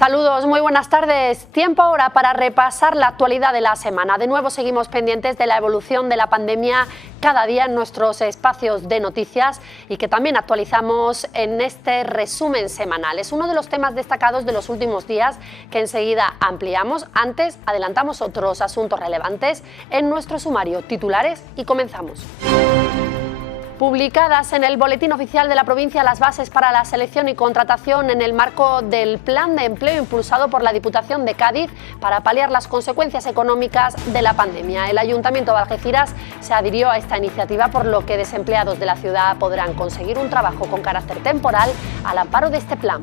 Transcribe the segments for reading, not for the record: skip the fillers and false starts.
Saludos, muy buenas tardes. Tiempo ahora para repasar la actualidad de la semana. De nuevo seguimos pendientes de la evolución de la pandemia cada día en nuestros espacios de noticias y que también actualizamos en este resumen semanal. Es uno de los temas destacados de los últimos días que enseguida ampliamos. Antes adelantamos otros asuntos relevantes en nuestro sumario, titulares, y comenzamos. Publicadas en el Boletín Oficial de la provincia las bases para la selección y contratación en el marco del Plan de Empleo impulsado por la Diputación de Cádiz para paliar las consecuencias económicas de la pandemia. El Ayuntamiento de Algeciras se adhirió a esta iniciativa, por lo que desempleados de la ciudad podrán conseguir un trabajo con carácter temporal al amparo de este plan.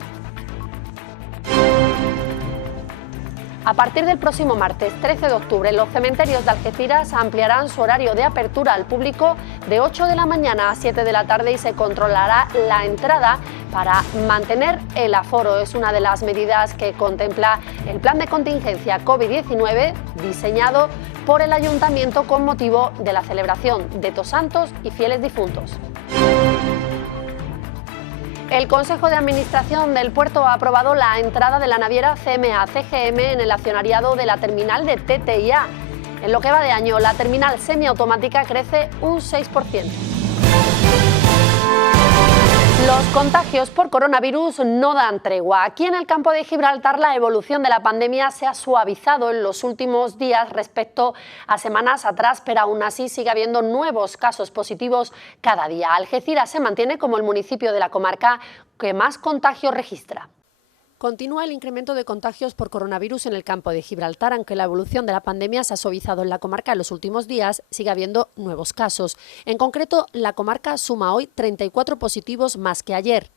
A partir del próximo martes 13 de octubre, los cementerios de Algeciras ampliarán su horario de apertura al público de 8 de la mañana a 7 de la tarde y se controlará la entrada para mantener el aforo. Es una de las medidas que contempla el plan de contingencia COVID-19 diseñado por el Ayuntamiento con motivo de la celebración de Todos Santos y Fieles Difuntos. El Consejo de Administración del Puerto ha aprobado la entrada de la naviera CMA-CGM en el accionariado de la terminal de TTIA. En lo que va de año, la terminal semiautomática crece un 6%. Los contagios por coronavirus no dan tregua. Aquí en el campo de Gibraltar la evolución de la pandemia se ha suavizado en los últimos días respecto a semanas atrás, pero aún así sigue habiendo nuevos casos positivos cada día. Algeciras se mantiene como el municipio de la comarca que más contagios registra. Continúa el incremento de contagios por coronavirus en el campo de Gibraltar, aunque la evolución de la pandemia se ha suavizado en la comarca en los últimos días, sigue habiendo nuevos casos. En concreto, la comarca suma hoy 34 positivos más que ayer.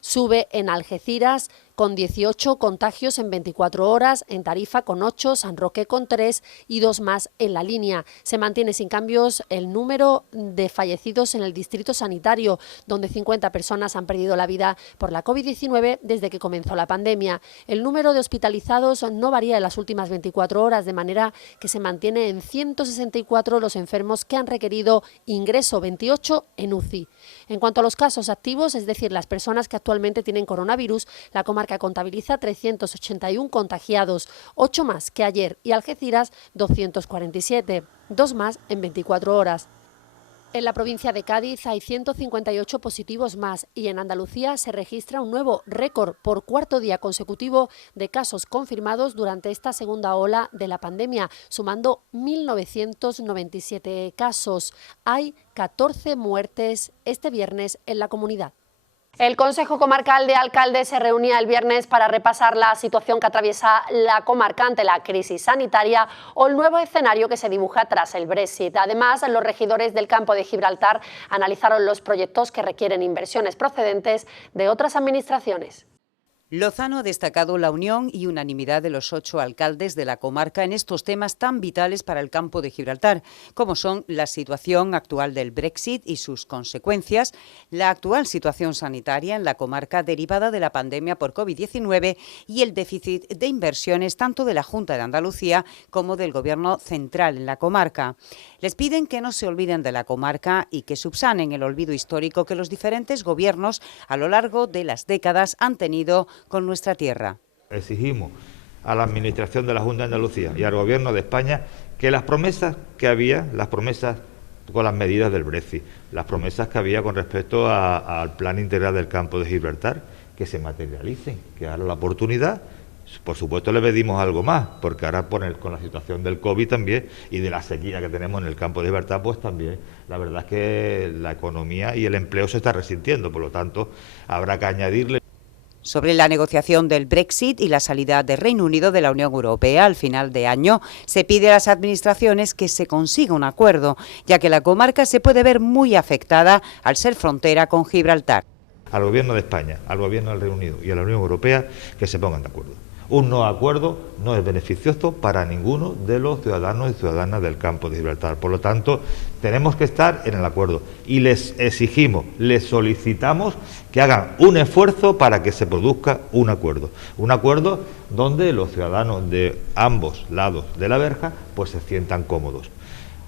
Sube en Algeciras con 18 contagios en 24 horas, en Tarifa con 8, San Roque con 3 y 2 más en La Línea. Se mantiene sin cambios el número de fallecidos en el distrito sanitario, donde 50 personas han perdido la vida por la COVID-19 desde que comenzó la pandemia. El número de hospitalizados no varía en las últimas 24 horas, de manera que se mantiene en 164 los enfermos que han requerido ingreso, 28 en UCI. En cuanto a los casos activos, es decir, las personas que actualmente tienen coronavirus, la comarca contabiliza 381 contagiados, 8 más que ayer, y Algeciras 247, 2 más en 24 horas. En la provincia de Cádiz hay 158 positivos más y en Andalucía se registra un nuevo récord por cuarto día consecutivo de casos confirmados durante esta segunda ola de la pandemia, sumando 1.997 casos. Hay 14 muertes este viernes en la comunidad. El Consejo Comarcal de Alcaldes se reunía el viernes para repasar la situación que atraviesa la comarca ante la crisis sanitaria o el nuevo escenario que se dibuja tras el Brexit. Además, los regidores del campo de Gibraltar analizaron los proyectos que requieren inversiones procedentes de otras administraciones. Lozano ha destacado la unión y unanimidad de los 8 alcaldes de la comarca en estos temas tan vitales para el campo de Gibraltar, como son la situación actual del Brexit y sus consecuencias, la actual situación sanitaria en la comarca derivada de la pandemia por COVID-19 y el déficit de inversiones tanto de la Junta de Andalucía como del Gobierno central en la comarca. Les piden que no se olviden de la comarca y que subsanen el olvido histórico que los diferentes gobiernos a lo largo de las décadas han tenido con nuestra tierra. Exigimos a la Administración de la Junta de Andalucía y al Gobierno de España que las promesas que había, las promesas con las medidas del Brexit, las promesas que había con respecto al Plan Integral del Campo de Gibraltar, que se materialicen, que ahora la oportunidad. Por supuesto le pedimos algo más, porque ahora con la situación del COVID también y de la sequía que tenemos en el campo de Gibraltar, pues también la verdad es que la economía y el empleo se está resintiendo, por lo tanto habrá que añadirle. Sobre la negociación del Brexit y la salida del Reino Unido de la Unión Europea al final de año, se pide a las administraciones que se consiga un acuerdo, ya que la comarca se puede ver muy afectada al ser frontera con Gibraltar. Al Gobierno de España, al Gobierno del Reino Unido y a la Unión Europea que se pongan de acuerdo. Un no acuerdo no es beneficioso para ninguno de los ciudadanos y ciudadanas del campo de Gibraltar. Por lo tanto, tenemos que estar en el acuerdo y les exigimos, les solicitamos que hagan un esfuerzo para que se produzca un acuerdo donde los ciudadanos de ambos lados de la verja pues se sientan cómodos.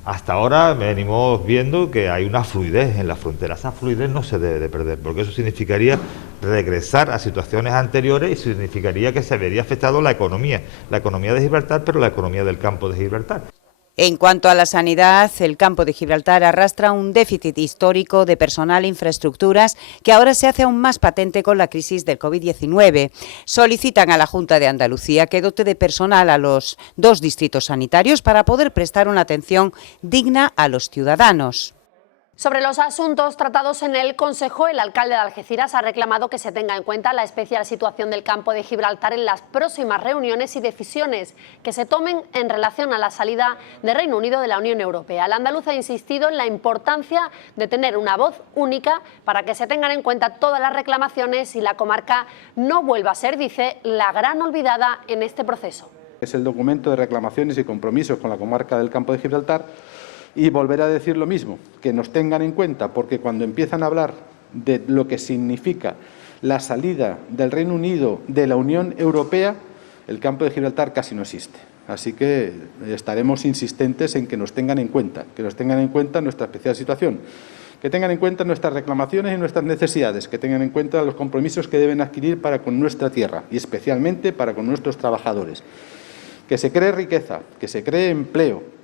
Hasta ahora venimos viendo que hay una fluidez en la frontera. Esa fluidez no se debe de perder, porque eso significaría regresar a situaciones anteriores y significaría que se vería afectado la economía de Gibraltar, pero la economía del campo de Gibraltar. En cuanto a la sanidad, el campo de Gibraltar arrastra un déficit histórico de personal e infraestructuras que ahora se hace aún más patente con la crisis del COVID-19. Solicitan a la Junta de Andalucía que dote de personal a los 2 distritos sanitarios para poder prestar una atención digna a los ciudadanos. Sobre los asuntos tratados en el Consejo, el alcalde de Algeciras ha reclamado que se tenga en cuenta la especial situación del campo de Gibraltar en las próximas reuniones y decisiones que se tomen en relación a la salida de Reino Unido de la Unión Europea. El andaluz ha insistido en la importancia de tener una voz única para que se tengan en cuenta todas las reclamaciones y la comarca no vuelva a ser, dice, la gran olvidada en este proceso. Es el documento de reclamaciones y compromisos con la comarca del campo de Gibraltar. Y volver a decir lo mismo, que nos tengan en cuenta, porque cuando empiezan a hablar de lo que significa la salida del Reino Unido de la Unión Europea, el campo de Gibraltar casi no existe. Así que estaremos insistentes en que nos tengan en cuenta, nuestra especial situación, que tengan en cuenta nuestras reclamaciones y nuestras necesidades, que tengan en cuenta los compromisos que deben adquirir para con nuestra tierra y especialmente para con nuestros trabajadores. Que se cree riqueza, que se cree empleo,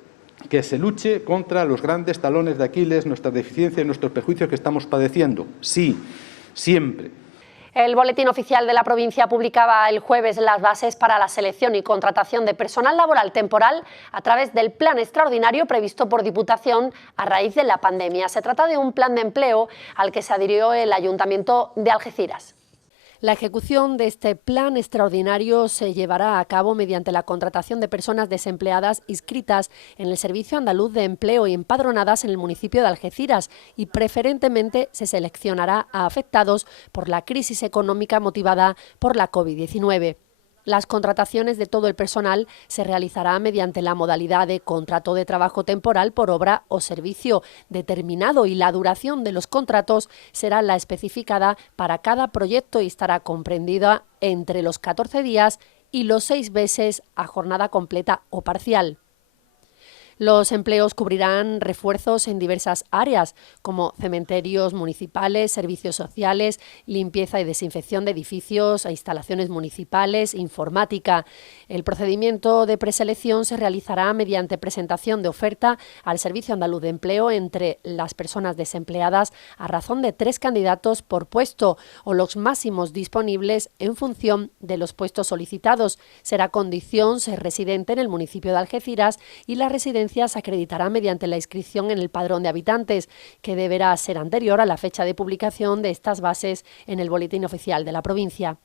que se luche contra los grandes talones de Aquiles, nuestras deficiencias y nuestros prejuicios que estamos padeciendo. Sí, siempre. El Boletín Oficial de la provincia publicaba el jueves las bases para la selección y contratación de personal laboral temporal a través del plan extraordinario previsto por Diputación a raíz de la pandemia. Se trata de un plan de empleo al que se adhirió el Ayuntamiento de Algeciras. La ejecución de este plan extraordinario se llevará a cabo mediante la contratación de personas desempleadas inscritas en el Servicio Andaluz de Empleo y empadronadas en el municipio de Algeciras y preferentemente se seleccionará a afectados por la crisis económica motivada por la COVID-19. Las contrataciones de todo el personal se realizará mediante la modalidad de contrato de trabajo temporal por obra o servicio determinado y la duración de los contratos será la especificada para cada proyecto y estará comprendida entre los 14 días y los 6 meses a jornada completa o parcial. Los empleos cubrirán refuerzos en diversas áreas, como cementerios municipales, servicios sociales, limpieza y desinfección de edificios e instalaciones municipales, informática. El procedimiento de preselección se realizará mediante presentación de oferta al Servicio Andaluz de Empleo entre las personas desempleadas a razón de 3 candidatos por puesto o los máximos disponibles en función de los puestos solicitados. Será condición ser residente en el municipio de Algeciras y la residencia se acreditará mediante la inscripción en el padrón de habitantes, que deberá ser anterior a la fecha de publicación de estas bases en el Boletín Oficial de la provincia.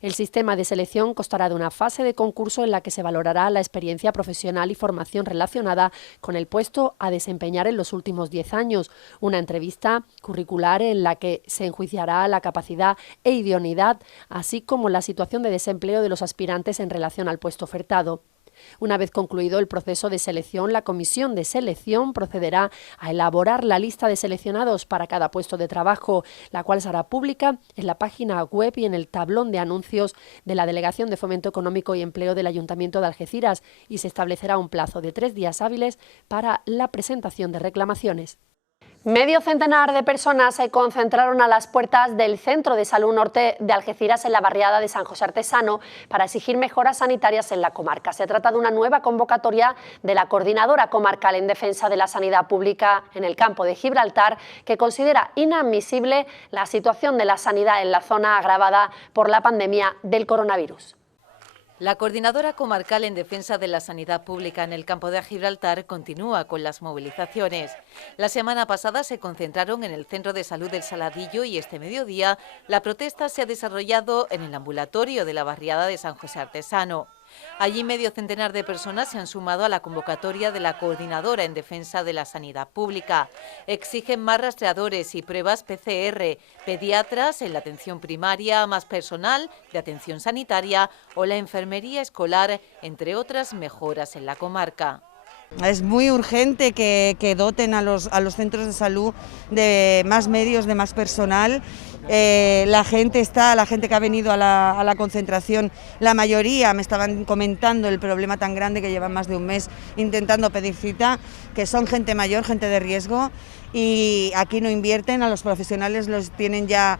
El sistema de selección constará de una fase de concurso en la que se valorará la experiencia profesional y formación relacionada con el puesto a desempeñar en los últimos 10 años, una entrevista curricular en la que se enjuiciará la capacidad e idoneidad, así como la situación de desempleo de los aspirantes en relación al puesto ofertado. Una vez concluido el proceso de selección, la comisión de selección procederá a elaborar la lista de seleccionados para cada puesto de trabajo, la cual será pública en la página web y en el tablón de anuncios de la Delegación de Fomento Económico y Empleo del Ayuntamiento de Algeciras y se establecerá un plazo de 3 días hábiles para la presentación de reclamaciones. Medio centenar de personas se concentraron a las puertas del Centro de Salud Norte de Algeciras en la barriada de San José Artesano para exigir mejoras sanitarias en la comarca. Se trata de una nueva convocatoria de la Coordinadora Comarcal en Defensa de la Sanidad Pública en el campo de Gibraltar, que considera inadmisible la situación de la sanidad en la zona agravada por la pandemia del coronavirus. La Coordinadora Comarcal en Defensa de la Sanidad Pública en el campo de Gibraltar continúa con las movilizaciones. La semana pasada se concentraron en el Centro de Salud del Saladillo y este mediodía la protesta se ha desarrollado en el ambulatorio de la barriada de San José Artesano. Allí medio centenar de personas se han sumado a la convocatoria de la Coordinadora en Defensa de la Sanidad Pública. Exigen más rastreadores y pruebas PCR, pediatras en la atención primaria, más personal de atención sanitaria o la enfermería escolar, entre otras mejoras en la comarca. Es muy urgente que doten a los centros de salud de más medios, de más personal. La gente que ha venido a la concentración, la mayoría me estaban comentando el problema tan grande que llevan más de un mes intentando pedir cita, que son gente mayor, gente de riesgo, y aquí no invierten, a los profesionales los tienen ya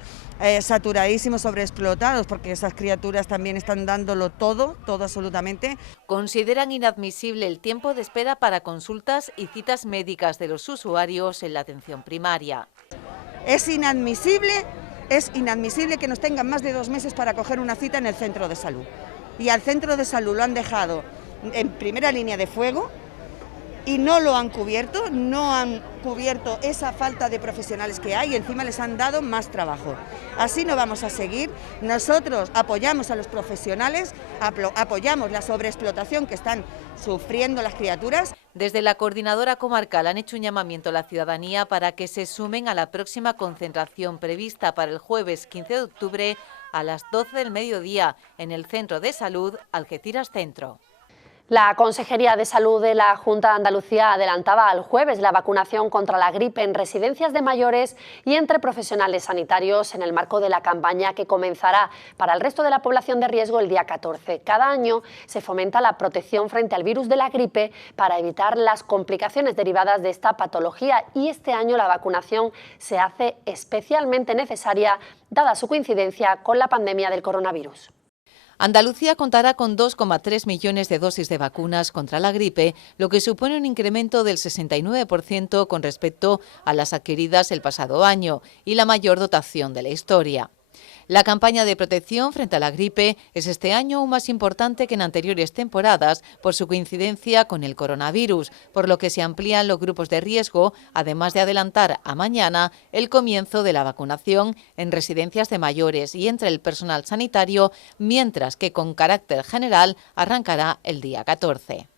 saturadísimos, sobreexplotados, porque esas criaturas también están dándolo todo absolutamente. Consideran inadmisible el tiempo de espera para consultas y citas médicas de los usuarios en la atención primaria. Es inadmisible que nos tengan más de 2 meses para coger una cita en el centro de salud. Y al centro de salud lo han dejado en primera línea de fuego y no lo han cubierto, no han cubierto esa falta de profesionales que hay y encima les han dado más trabajo. Así no vamos a seguir. Nosotros apoyamos a los profesionales, apoyamos la sobreexplotación que están sufriendo las criaturas. Desde la Coordinadora Comarcal han hecho un llamamiento a la ciudadanía para que se sumen a la próxima concentración prevista para el jueves 15 de octubre a las 12 del mediodía en el Centro de Salud Algeciras Centro. La Consejería de Salud de la Junta de Andalucía adelantaba al jueves la vacunación contra la gripe en residencias de mayores y entre profesionales sanitarios en el marco de la campaña que comenzará para el resto de la población de riesgo el día 14. Cada año se fomenta la protección frente al virus de la gripe para evitar las complicaciones derivadas de esta patología y este año la vacunación se hace especialmente necesaria dada su coincidencia con la pandemia del coronavirus. Andalucía contará con 2,3 millones de dosis de vacunas contra la gripe, lo que supone un incremento del 69% con respecto a las adquiridas el pasado año y la mayor dotación de la historia. La campaña de protección frente a la gripe es este año aún más importante que en anteriores temporadas por su coincidencia con el coronavirus, por lo que se amplían los grupos de riesgo, además de adelantar a mañana el comienzo de la vacunación en residencias de mayores y entre el personal sanitario, mientras que con carácter general arrancará el día 14.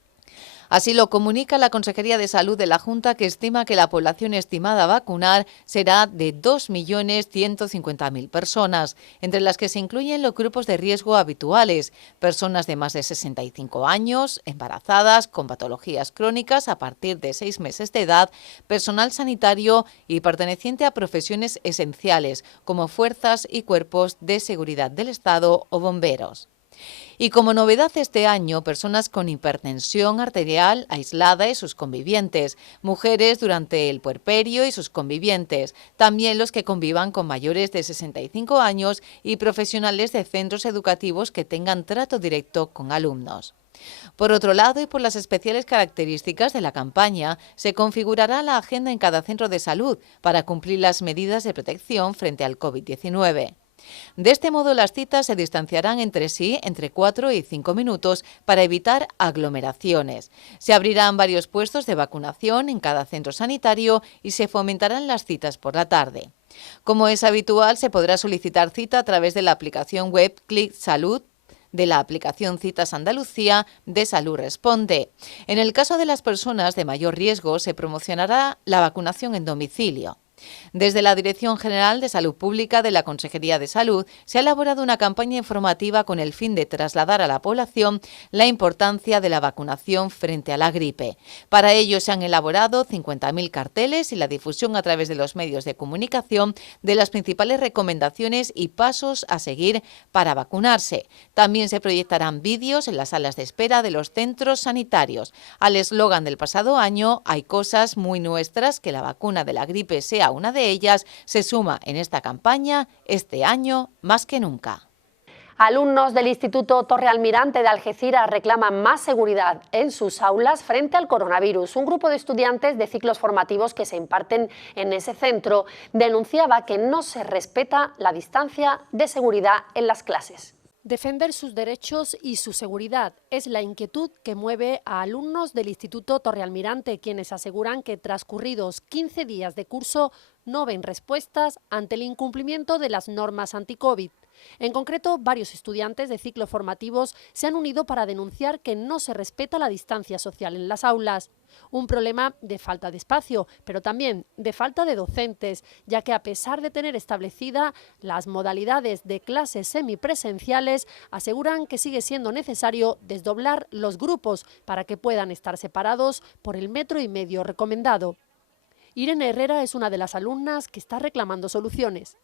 Así lo comunica la Consejería de Salud de la Junta, que estima que la población estimada a vacunar será de 2.150.000 personas, entre las que se incluyen los grupos de riesgo habituales, personas de más de 65 años, embarazadas, con patologías crónicas a partir de 6 meses de edad, personal sanitario y perteneciente a profesiones esenciales, como fuerzas y cuerpos de seguridad del Estado o bomberos. Y como novedad este año, personas con hipertensión arterial aislada y sus convivientes, mujeres durante el puerperio y sus convivientes, también los que convivan con mayores de 65 años y profesionales de centros educativos que tengan trato directo con alumnos. Por otro lado, y por las especiales características de la campaña, se configurará la agenda en cada centro de salud para cumplir las medidas de protección frente al COVID-19. De este modo, las citas se distanciarán entre sí entre 4 y 5 minutos para evitar aglomeraciones. Se abrirán varios puestos de vacunación en cada centro sanitario y se fomentarán las citas por la tarde. Como es habitual, se podrá solicitar cita a través de la aplicación web Clic Salud, de la aplicación Citas Andalucía de Salud Responde. En el caso de las personas de mayor riesgo, se promocionará la vacunación en domicilio. Desde la Dirección General de Salud Pública de la Consejería de Salud se ha elaborado una campaña informativa con el fin de trasladar a la población la importancia de la vacunación frente a la gripe. Para ello se han elaborado 50.000 carteles y la difusión a través de los medios de comunicación de las principales recomendaciones y pasos a seguir para vacunarse. También se proyectarán vídeos en las salas de espera de los centros sanitarios. Al eslogan del pasado año, hay cosas muy nuestras, que la vacuna de la gripe sea una de ellas, se suma en esta campaña este año más que nunca. Alumnos del Instituto Torre Almirante de Algeciras reclaman más seguridad en sus aulas frente al coronavirus. Un grupo de estudiantes de ciclos formativos que se imparten en ese centro denunciaba que no se respeta la distancia de seguridad en las clases. Defender sus derechos y su seguridad es la inquietud que mueve a alumnos del Instituto Torre Almirante, quienes aseguran que transcurridos 15 días de curso no ven respuestas ante el incumplimiento de las normas anti-COVID. En concreto, varios estudiantes de ciclos formativos se han unido para denunciar que no se respeta la distancia social en las aulas. Un problema de falta de espacio, pero también de falta de docentes, ya que a pesar de tener establecida las modalidades de clases semipresenciales, aseguran que sigue siendo necesario desdoblar los grupos para que puedan estar separados por el 1,5 metros recomendado. Irene Herrera es una de las alumnas que está reclamando soluciones.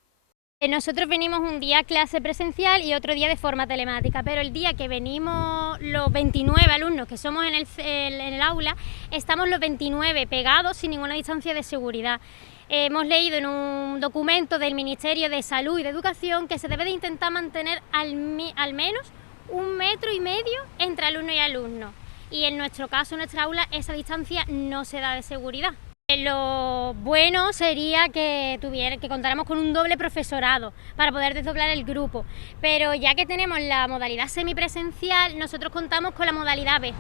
Nosotros venimos un día a clase presencial y otro día de forma telemática, pero el día que venimos los 29 alumnos que somos en el aula, estamos los 29 pegados sin ninguna distancia de seguridad. Hemos leído en un documento del Ministerio de Salud y de Educación que se debe de intentar mantener al menos 1,5 metros entre alumno y alumno. Y en nuestro caso, en nuestra aula, esa distancia no se da de seguridad. Lo bueno sería que contáramos con un doble profesorado para poder desdoblar el grupo, pero ya que tenemos la modalidad semipresencial, nosotros contamos con la modalidad B.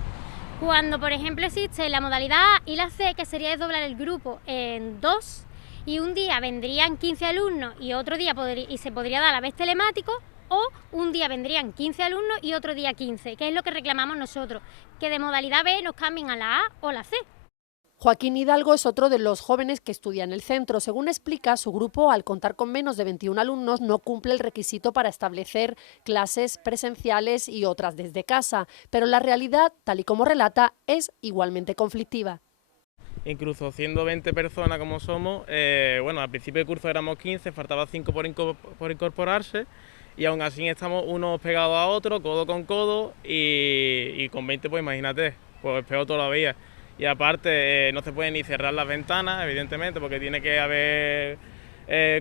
Cuando, por ejemplo, existe la modalidad A y la C, que sería desdoblar el grupo en 2, y un día vendrían 15 alumnos y otro día se podría dar a la vez telemático, o un día vendrían 15 alumnos y otro día 15, que es lo que reclamamos nosotros, que de modalidad B nos cambien a la A o la C. Joaquín Hidalgo es otro de los jóvenes que estudia en el centro. Según explica, su grupo, al contar con menos de 21 alumnos, no cumple el requisito para establecer clases presenciales y otras desde casa. Pero la realidad, tal y como relata, es igualmente conflictiva. Incluso siendo 20 personas como somos, al principio del curso éramos 15, faltaba 5 por incorporarse, y aún así estamos unos pegados a otros, codo con codo, y con 20, pues imagínate, pues peor todavía. Y aparte no se pueden ni cerrar las ventanas, evidentemente, porque tiene que haber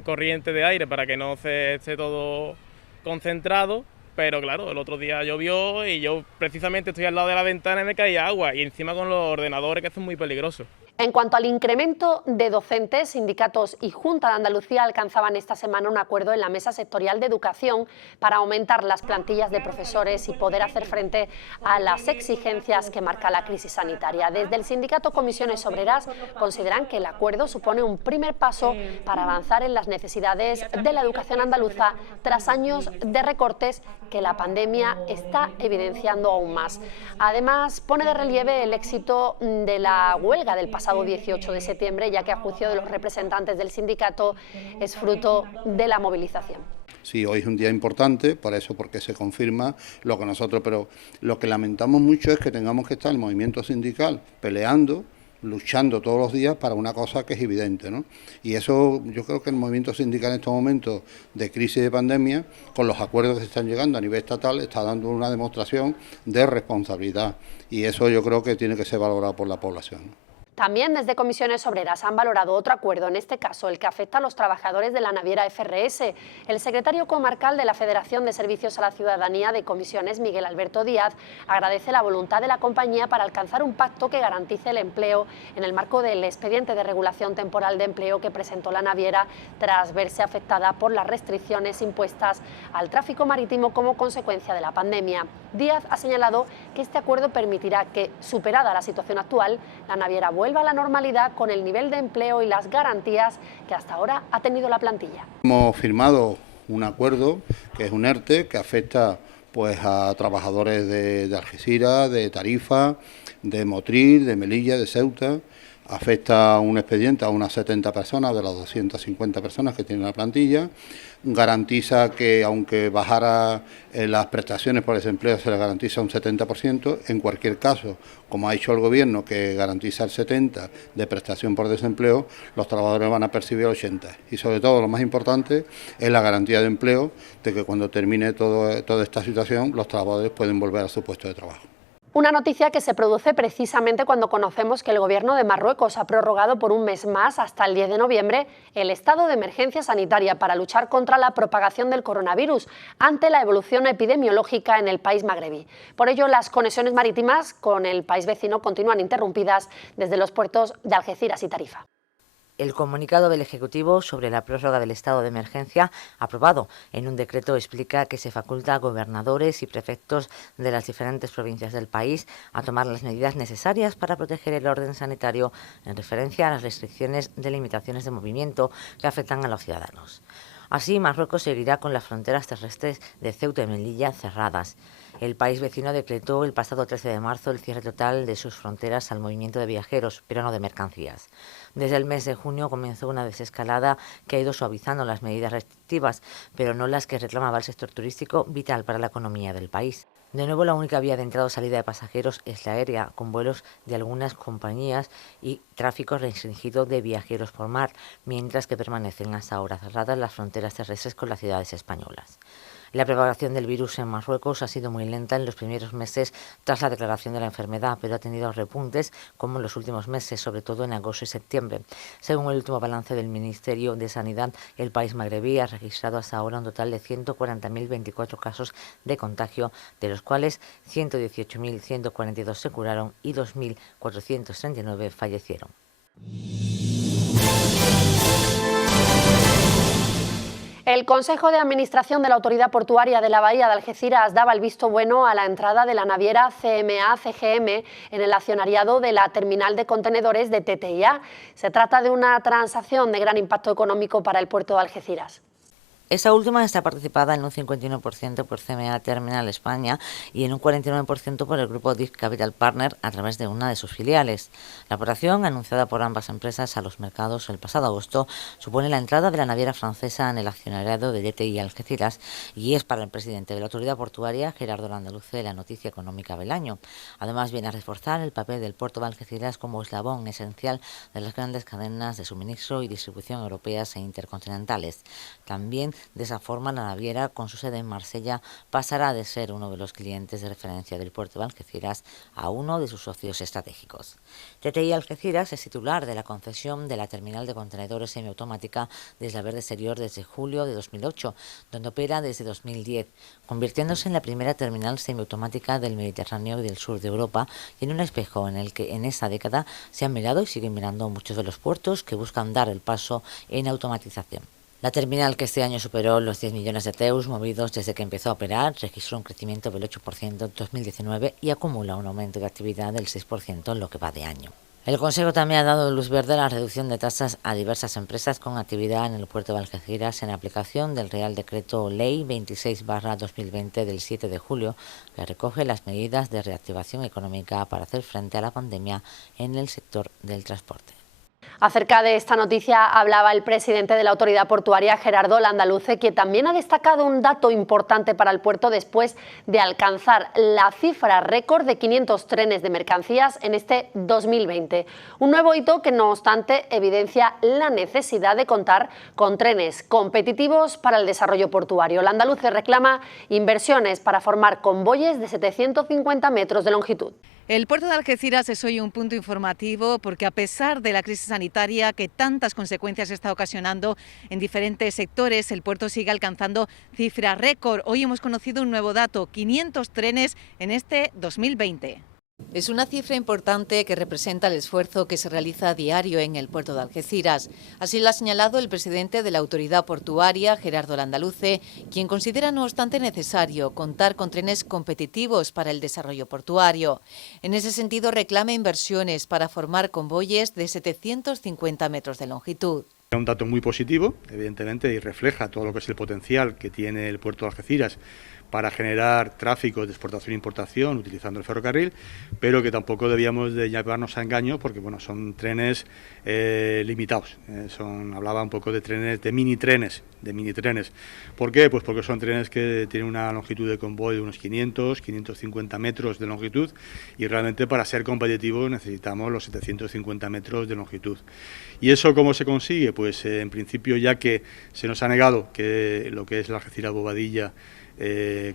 corriente de aire para que no se esté todo concentrado. Pero claro, el otro día llovió y yo precisamente estoy al lado de la ventana y me caía agua. Y encima con los ordenadores, que son muy peligrosos. En cuanto al incremento de docentes, sindicatos y Junta de Andalucía alcanzaban esta semana un acuerdo en la Mesa Sectorial de Educación para aumentar las plantillas de profesores y poder hacer frente a las exigencias que marca la crisis sanitaria. Desde el sindicato Comisiones Obreras consideran que el acuerdo supone un primer paso para avanzar en las necesidades de la educación andaluza tras años de recortes que la pandemia está evidenciando aún más. Además, pone de relieve el éxito de la huelga del pasado 18 de septiembre, ya que a juicio de los representantes del sindicato es fruto de la movilización. Sí, hoy es un día importante, por eso, porque se confirma lo que nosotros, pero lo que lamentamos mucho es que tengamos que estar el movimiento sindical peleando, luchando todos los días para una cosa que es evidente, ¿no? Y eso, yo creo que el movimiento sindical en estos momentos de crisis y de pandemia, con los acuerdos que se están llegando a nivel estatal, está dando una demostración de responsabilidad, y eso yo creo que tiene que ser valorado por la población. También desde Comisiones Obreras han valorado otro acuerdo, en este caso el que afecta a los trabajadores de la naviera FRS. El secretario comarcal de la Federación de Servicios a la Ciudadanía de Comisiones, Miguel Alberto Díaz, agradece la voluntad de la compañía para alcanzar un pacto que garantice el empleo en el marco del expediente de regulación temporal de empleo que presentó la naviera tras verse afectada por las restricciones impuestas al tráfico marítimo como consecuencia de la pandemia. Díaz ha señalado que este acuerdo permitirá que, superada la situación actual, la naviera vuelva a la normalidad con el nivel de empleo y las garantías que hasta ahora ha tenido la plantilla. Hemos firmado un acuerdo que es un ERTE que afecta pues a trabajadores de Algeciras, de Tarifa, de Motril, de Melilla, de Ceuta. Afecta un expediente a unas 70 personas de las 250 personas que tiene la plantilla. Garantiza que, aunque bajara las prestaciones por desempleo, se le garantiza un 70%. En cualquier caso, como ha dicho el Gobierno, que garantiza el 70% de prestación por desempleo, los trabajadores van a percibir el 80%. Y sobre todo, lo más importante, es la garantía de empleo, de que cuando termine toda esta situación, los trabajadores pueden volver a su puesto de trabajo. Una noticia que se produce precisamente cuando conocemos que el Gobierno de Marruecos ha prorrogado por un mes más, hasta el 10 de noviembre, el estado de emergencia sanitaria para luchar contra la propagación del coronavirus ante la evolución epidemiológica en el país magrebí. Por ello, las conexiones marítimas con el país vecino continúan interrumpidas desde los puertos de Algeciras y Tarifa. El comunicado del Ejecutivo sobre la prórroga del estado de emergencia, aprobado en un decreto, explica que se faculta a gobernadores y prefectos de las diferentes provincias del país a tomar las medidas necesarias para proteger el orden sanitario en referencia a las restricciones de limitaciones de movimiento que afectan a los ciudadanos. Así, Marruecos seguirá con las fronteras terrestres de Ceuta y Melilla cerradas. El país vecino decretó el pasado 13 de marzo el cierre total de sus fronteras al movimiento de viajeros, pero no de mercancías. Desde el mes de junio comenzó una desescalada que ha ido suavizando las medidas restrictivas, pero no las que reclamaba el sector turístico, vital para la economía del país. De nuevo, la única vía de entrada o salida de pasajeros es la aérea, con vuelos de algunas compañías y tráfico restringido de viajeros por mar, mientras que permanecen hasta ahora cerradas las fronteras terrestres con las ciudades españolas. La propagación del virus en Marruecos ha sido muy lenta en los primeros meses tras la declaración de la enfermedad, pero ha tenido repuntes como en los últimos meses, sobre todo en agosto y septiembre. Según el último balance del Ministerio de Sanidad, el país magrebí ha registrado hasta ahora un total de 140.024 casos de contagio, de los cuales 118.142 se curaron y 2.439 fallecieron. El Consejo de Administración de la Autoridad Portuaria de la Bahía de Algeciras daba el visto bueno a la entrada de la naviera CMA-CGM en el accionariado de la terminal de contenedores de TTIA. Se trata de una transacción de gran impacto económico para el puerto de Algeciras. Esta última está participada en un 51% por CMA Terminal España y en un 49% por el grupo DIF Capital Partner a través de una de sus filiales. La operación, anunciada por ambas empresas a los mercados el pasado agosto, supone la entrada de la naviera francesa en el accionariado de DTI Algeciras y es para el presidente de la Autoridad Portuaria, Gerardo Landaluce, la noticia económica del año. Además, viene a reforzar el papel del puerto de Algeciras como eslabón esencial de las grandes cadenas de suministro y distribución europeas e intercontinentales. También, de esa forma, la naviera, con su sede en Marsella, pasará de ser uno de los clientes de referencia del puerto de Algeciras a uno de sus socios estratégicos. TTI Algeciras es titular de la concesión de la terminal de contenedores semiautomática de Isla Verde Exterior desde julio de 2008, donde opera desde 2010, convirtiéndose en la primera terminal semiautomática del Mediterráneo y del sur de Europa y en un espejo en el que en esta década se han mirado y siguen mirando muchos de los puertos que buscan dar el paso en automatización. La terminal, que este año superó los 10 millones de TEUs movidos desde que empezó a operar, registró un crecimiento del 8% en 2019 y acumula un aumento de actividad del 6% en lo que va de año. El Consejo también ha dado luz verde a la reducción de tasas a diversas empresas con actividad en el puerto de Algeciras en aplicación del Real Decreto Ley 26/2020 del 7 de julio, que recoge las medidas de reactivación económica para hacer frente a la pandemia en el sector del transporte. Acerca de esta noticia hablaba el presidente de la Autoridad Portuaria, Gerardo Landaluce, que también ha destacado un dato importante para el puerto después de alcanzar la cifra récord de 500 trenes de mercancías en este 2020. Un nuevo hito que, no obstante, evidencia la necesidad de contar con trenes competitivos para el desarrollo portuario. Landaluce reclama inversiones para formar convoyes de 750 metros de longitud. El puerto de Algeciras es hoy un punto informativo porque, a pesar de la crisis sanitaria que tantas consecuencias está ocasionando en diferentes sectores, el puerto sigue alcanzando cifras récord. Hoy hemos conocido un nuevo dato: 500 trenes en este 2020. Es una cifra importante que representa el esfuerzo que se realiza a diario en el puerto de Algeciras. Así lo ha señalado el presidente de la Autoridad Portuaria, Gerardo Landaluce, quien considera no obstante necesario contar con trenes competitivos para el desarrollo portuario. En ese sentido, reclama inversiones para formar convoyes de 750 metros de longitud. Es un dato muy positivo, evidentemente, y refleja todo lo que es el potencial que tiene el puerto de Algeciras para generar tráfico de exportación e importación utilizando el ferrocarril, pero que tampoco debíamos de llevarnos a engaño porque bueno, son trenes limitados. Hablaba un poco de trenes, de mini trenes. ¿Por qué? Pues porque son trenes que tienen una longitud de convoy de unos 550 metros de longitud y realmente para ser competitivos necesitamos los 750 metros de longitud. ¿Y eso cómo se consigue? Pues en principio, ya que se nos ha negado que lo que es la Algeciras-Bobadilla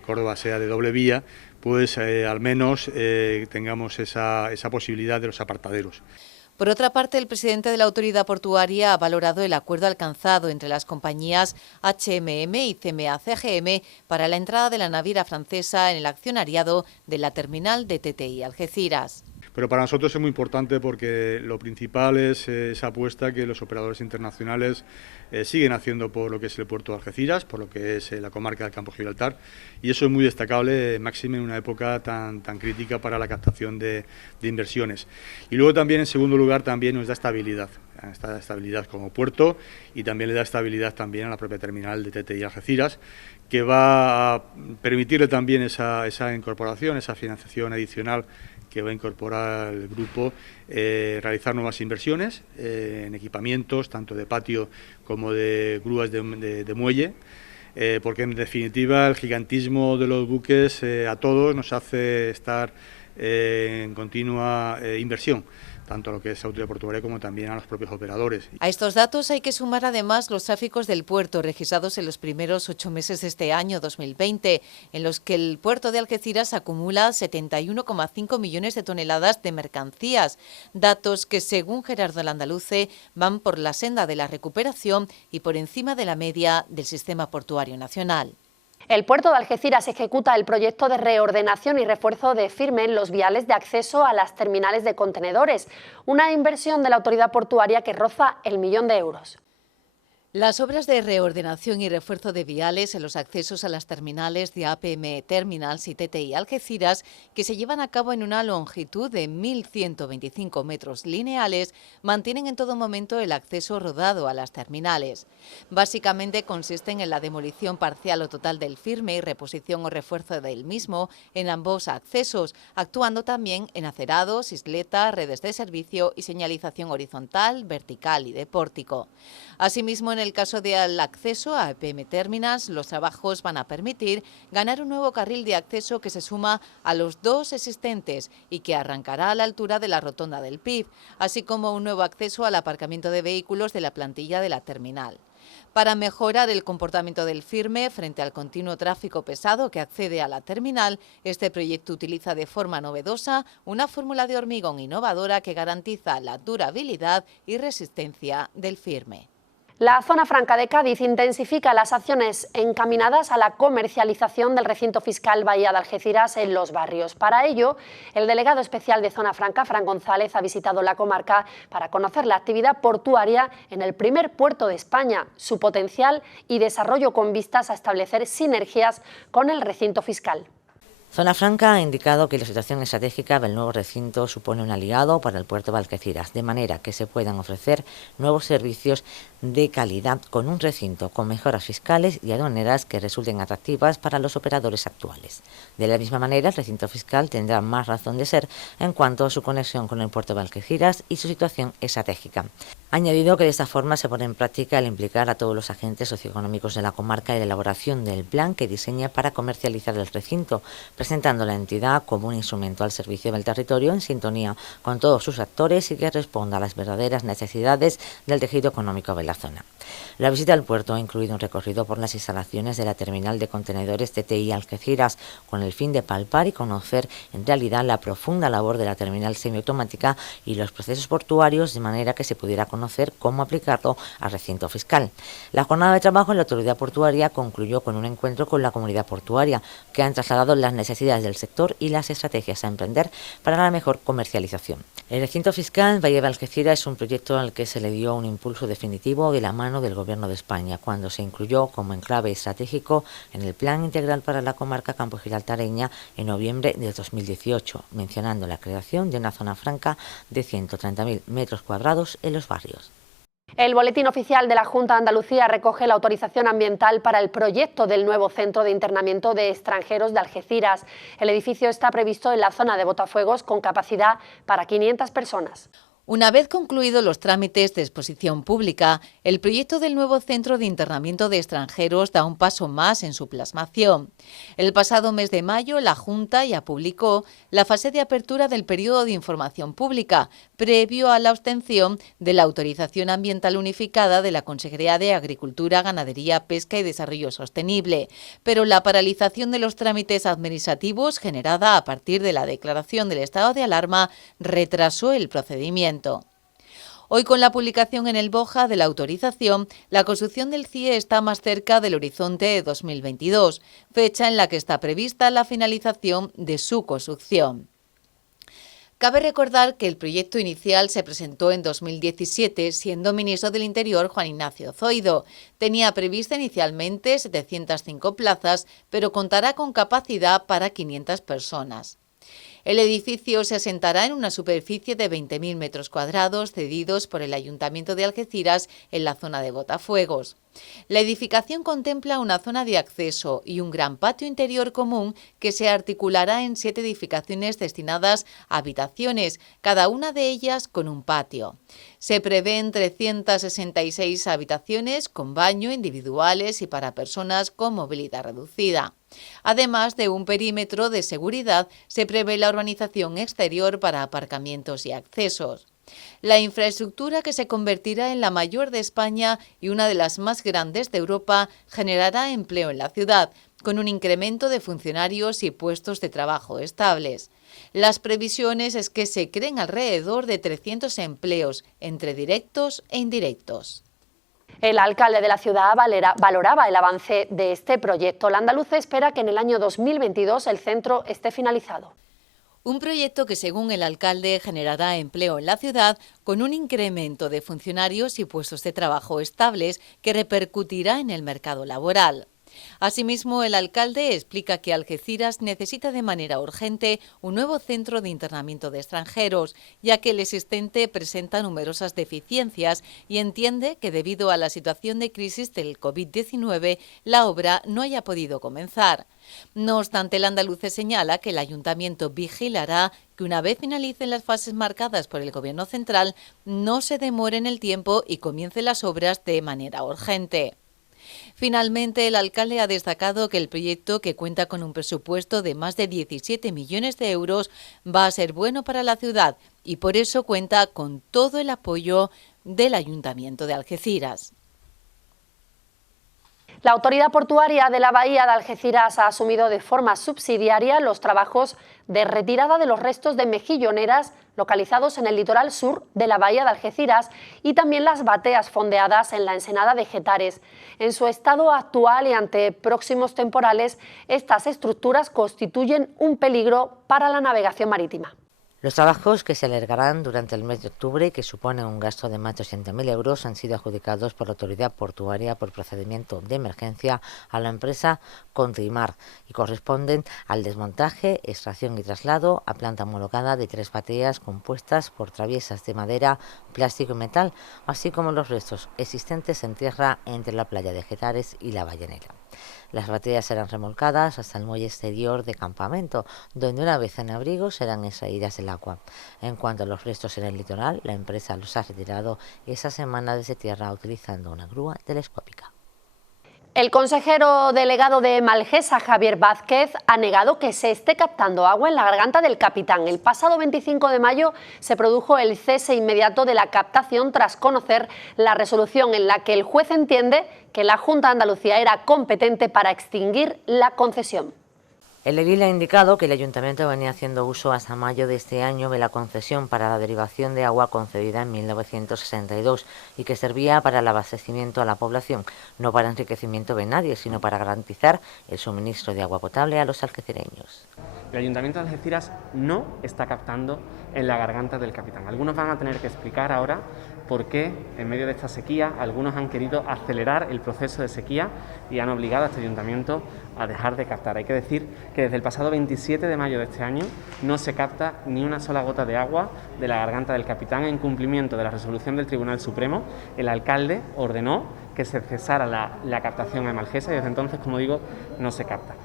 Córdoba sea de doble vía, pues al menos tengamos esa posibilidad de los apartaderos. Por otra parte, el presidente de la Autoridad Portuaria ha valorado el acuerdo alcanzado entre las compañías HMM y CMA-CGM para la entrada de la naviera francesa en el accionariado de la terminal de TTI Algeciras. Pero para nosotros es muy importante porque lo principal es esa apuesta que los operadores internacionales siguen haciendo por lo que es el puerto de Algeciras, por lo que es la comarca del Campo de Gibraltar, y eso es muy destacable, máxime en una época tan crítica para la captación de inversiones. Y luego también, en segundo lugar, también nos da estabilidad como puerto, y también le da estabilidad también a la propia terminal de TTI Algeciras, que va a permitirle también esa incorporación, esa financiación adicional que va a incorporar el grupo, realizar nuevas inversiones en equipamientos, tanto de patio como de grúas de muelle, porque en definitiva el gigantismo de los buques a todos nos hace estar en continua inversión, tanto a lo que es autoridad portuaria como también a los propios operadores. A estos datos hay que sumar además los tráficos del puerto registrados en los primeros 8 meses de este año 2020, en los que el puerto de Algeciras acumula 71,5 millones de toneladas de mercancías, datos que según Gerardo Landaluce van por la senda de la recuperación y por encima de la media del sistema portuario nacional. El puerto de Algeciras ejecuta el proyecto de reordenación y refuerzo de firme en los viales de acceso a las terminales de contenedores, una inversión de la autoridad portuaria que roza el 1.000.000 de euros. Las obras de reordenación y refuerzo de viales en los accesos a las terminales de APM Terminals y TTI Algeciras, que se llevan a cabo en una longitud de 1.125 metros lineales, mantienen en todo momento el acceso rodado a las terminales. Básicamente consisten en la demolición parcial o total del firme y reposición o refuerzo del mismo en ambos accesos, actuando también en acerados, isletas, redes de servicio y señalización horizontal, vertical y de pórtico. Asimismo, en el caso del acceso a APM Terminals, los trabajos van a permitir ganar un nuevo carril de acceso que se suma a los 2 existentes y que arrancará a la altura de la rotonda del PIB, así como un nuevo acceso al aparcamiento de vehículos de la plantilla de la terminal. Para mejorar el comportamiento del firme frente al continuo tráfico pesado que accede a la terminal, este proyecto utiliza de forma novedosa una fórmula de hormigón innovadora que garantiza la durabilidad y resistencia del firme. La Zona Franca de Cádiz intensifica las acciones encaminadas a la comercialización del recinto fiscal Bahía de Algeciras en los barrios. Para ello, el delegado especial de Zona Franca, Fran González, ha visitado la comarca para conocer la actividad portuaria en el primer puerto de España, su potencial y desarrollo con vistas a establecer sinergias con el recinto fiscal. Zona Franca ha indicado que la situación estratégica del nuevo recinto supone un aliado para el puerto de Algeciras, de manera que se puedan ofrecer nuevos servicios de calidad con un recinto con mejoras fiscales y aduaneras que resulten atractivas para los operadores actuales. De la misma manera, el recinto fiscal tendrá más razón de ser en cuanto a su conexión con el puerto de Algeciras y su situación estratégica. Ha añadido que de esta forma se pone en práctica el implicar a todos los agentes socioeconómicos de la comarca en la elaboración del plan que diseña para comercializar el recinto, presentando la entidad como un instrumento al servicio del territorio en sintonía con todos sus actores y que responda a las verdaderas necesidades del tejido económico de la zona. La visita al puerto ha incluido un recorrido por las instalaciones de la terminal de contenedores TTI Algeciras con el fin de palpar y conocer en realidad la profunda labor de la terminal semiautomática y los procesos portuarios de manera que se pudiera conocer cómo aplicarlo al recinto fiscal. La jornada de trabajo en la autoridad portuaria concluyó con un encuentro con la comunidad portuaria que han trasladado las necesidades del sector y las estrategias a emprender para la mejor comercialización. El recinto fiscal Bahía de Algeciras es un proyecto al que se le dio un impulso definitivo de la mano del Gobierno de España cuando se incluyó como enclave estratégico en el Plan Integral para la Comarca Campo-Gibraltareña en noviembre de 2018, mencionando la creación de una zona franca de 130.000 metros cuadrados en los barrios. El Boletín Oficial de la Junta de Andalucía recoge la autorización ambiental para el proyecto del nuevo centro de internamiento de extranjeros de Algeciras. El edificio está previsto en la zona de Botafuegos con capacidad para 500 personas. Una vez concluidos los trámites de exposición pública, el proyecto del nuevo centro de internamiento de extranjeros da un paso más en su plasmación. El pasado mes de mayo, la Junta ya publicó la fase de apertura del periodo de información pública, previo a la obtención de la autorización ambiental unificada de la Consejería de Agricultura, Ganadería, Pesca y Desarrollo Sostenible. Pero la paralización de los trámites administrativos generada a partir de la declaración del estado de alarma retrasó el procedimiento. Hoy, con la publicación en el BOJA de la autorización, la construcción del CIE está más cerca del horizonte de 2022, fecha en la que está prevista la finalización de su construcción. Cabe recordar que el proyecto inicial se presentó en 2017, siendo ministro del Interior Juan Ignacio Zoido. Tenía prevista inicialmente 705 plazas, pero contará con capacidad para 500 personas. El edificio se asentará en una superficie de 20.000 metros cuadrados cedidos por el Ayuntamiento de Algeciras en la zona de Botafuegos. La edificación contempla una zona de acceso y un gran patio interior común que se articulará en 7 edificaciones destinadas a habitaciones, cada una de ellas con un patio. Se prevén 366 habitaciones con baño, individuales y para personas con movilidad reducida. Además de un perímetro de seguridad, se prevé la urbanización exterior para aparcamientos y accesos. La infraestructura, que se convertirá en la mayor de España y una de las más grandes de Europa, generará empleo en la ciudad, con un incremento de funcionarios y puestos de trabajo estables. Las previsiones es que se creen alrededor de 300 empleos, entre directos e indirectos. El alcalde de la ciudad valoraba el avance de este proyecto. La andaluza espera que en el año 2022 el centro esté finalizado. Un proyecto que, según el alcalde, generará empleo en la ciudad con un incremento de funcionarios y puestos de trabajo estables que repercutirá en el mercado laboral. Asimismo, el alcalde explica que Algeciras necesita de manera urgente un nuevo centro de internamiento de extranjeros, ya que el existente presenta numerosas deficiencias y entiende que debido a la situación de crisis del COVID-19 la obra no haya podido comenzar. No obstante, el andaluce señala que el ayuntamiento vigilará que una vez finalicen las fases marcadas por el Gobierno central no se demore en el tiempo y comiencen las obras de manera urgente. Finalmente, el alcalde ha destacado que el proyecto, que cuenta con un presupuesto de más de 17 millones de euros, va a ser bueno para la ciudad y por eso cuenta con todo el apoyo del Ayuntamiento de Algeciras. La Autoridad Portuaria de la Bahía de Algeciras ha asumido de forma subsidiaria los trabajos de retirada de los restos de mejilloneras localizados en el litoral sur de la Bahía de Algeciras y también las bateas fondeadas en la ensenada de Getares. En su estado actual y ante próximos temporales, estas estructuras constituyen un peligro para la navegación marítima. Los trabajos, que se alargarán durante el mes de octubre y que suponen un gasto de más de 80.000 euros, han sido adjudicados por la Autoridad Portuaria por procedimiento de emergencia a la empresa Contrimar y corresponden al desmontaje, extracción y traslado a planta homologada de 3 bateas compuestas por traviesas de madera, plástico y metal, así como los restos existentes en tierra entre la playa de Getares y la Ballenera. Las bateas serán remolcadas hasta el muelle exterior de Campamento, donde una vez en abrigo serán extraídas del agua. En cuanto a los restos en el litoral, la empresa los ha retirado esa semana desde tierra utilizando una grúa telescópica. El consejero delegado de Malgesa, Javier Vázquez, ha negado que se esté captando agua en la garganta del Capitán. El pasado 25 de mayo se produjo el cese inmediato de la captación tras conocer la resolución en la que el juez entiende que la Junta de Andalucía era competente para extinguir la concesión. El edil ha indicado que el Ayuntamiento venía haciendo uso hasta mayo de este año de la concesión para la derivación de agua concedida en 1962 y que servía para el abastecimiento a la población, no para enriquecimiento de nadie, sino para garantizar el suministro de agua potable a los algecireños. El Ayuntamiento de Algeciras no está captando en la garganta del Capitán. Algunos van a tener que explicar ahora por qué, en medio de esta sequía, algunos han querido acelerar el proceso de sequía y han obligado a este Ayuntamiento a dejar de captar. Hay que decir que desde el pasado 27 de mayo de este año no se capta ni una sola gota de agua de la garganta del Capitán. En cumplimiento de la resolución del Tribunal Supremo, el alcalde ordenó que se cesara la captación en Malgesa y desde entonces, como digo, no se capta.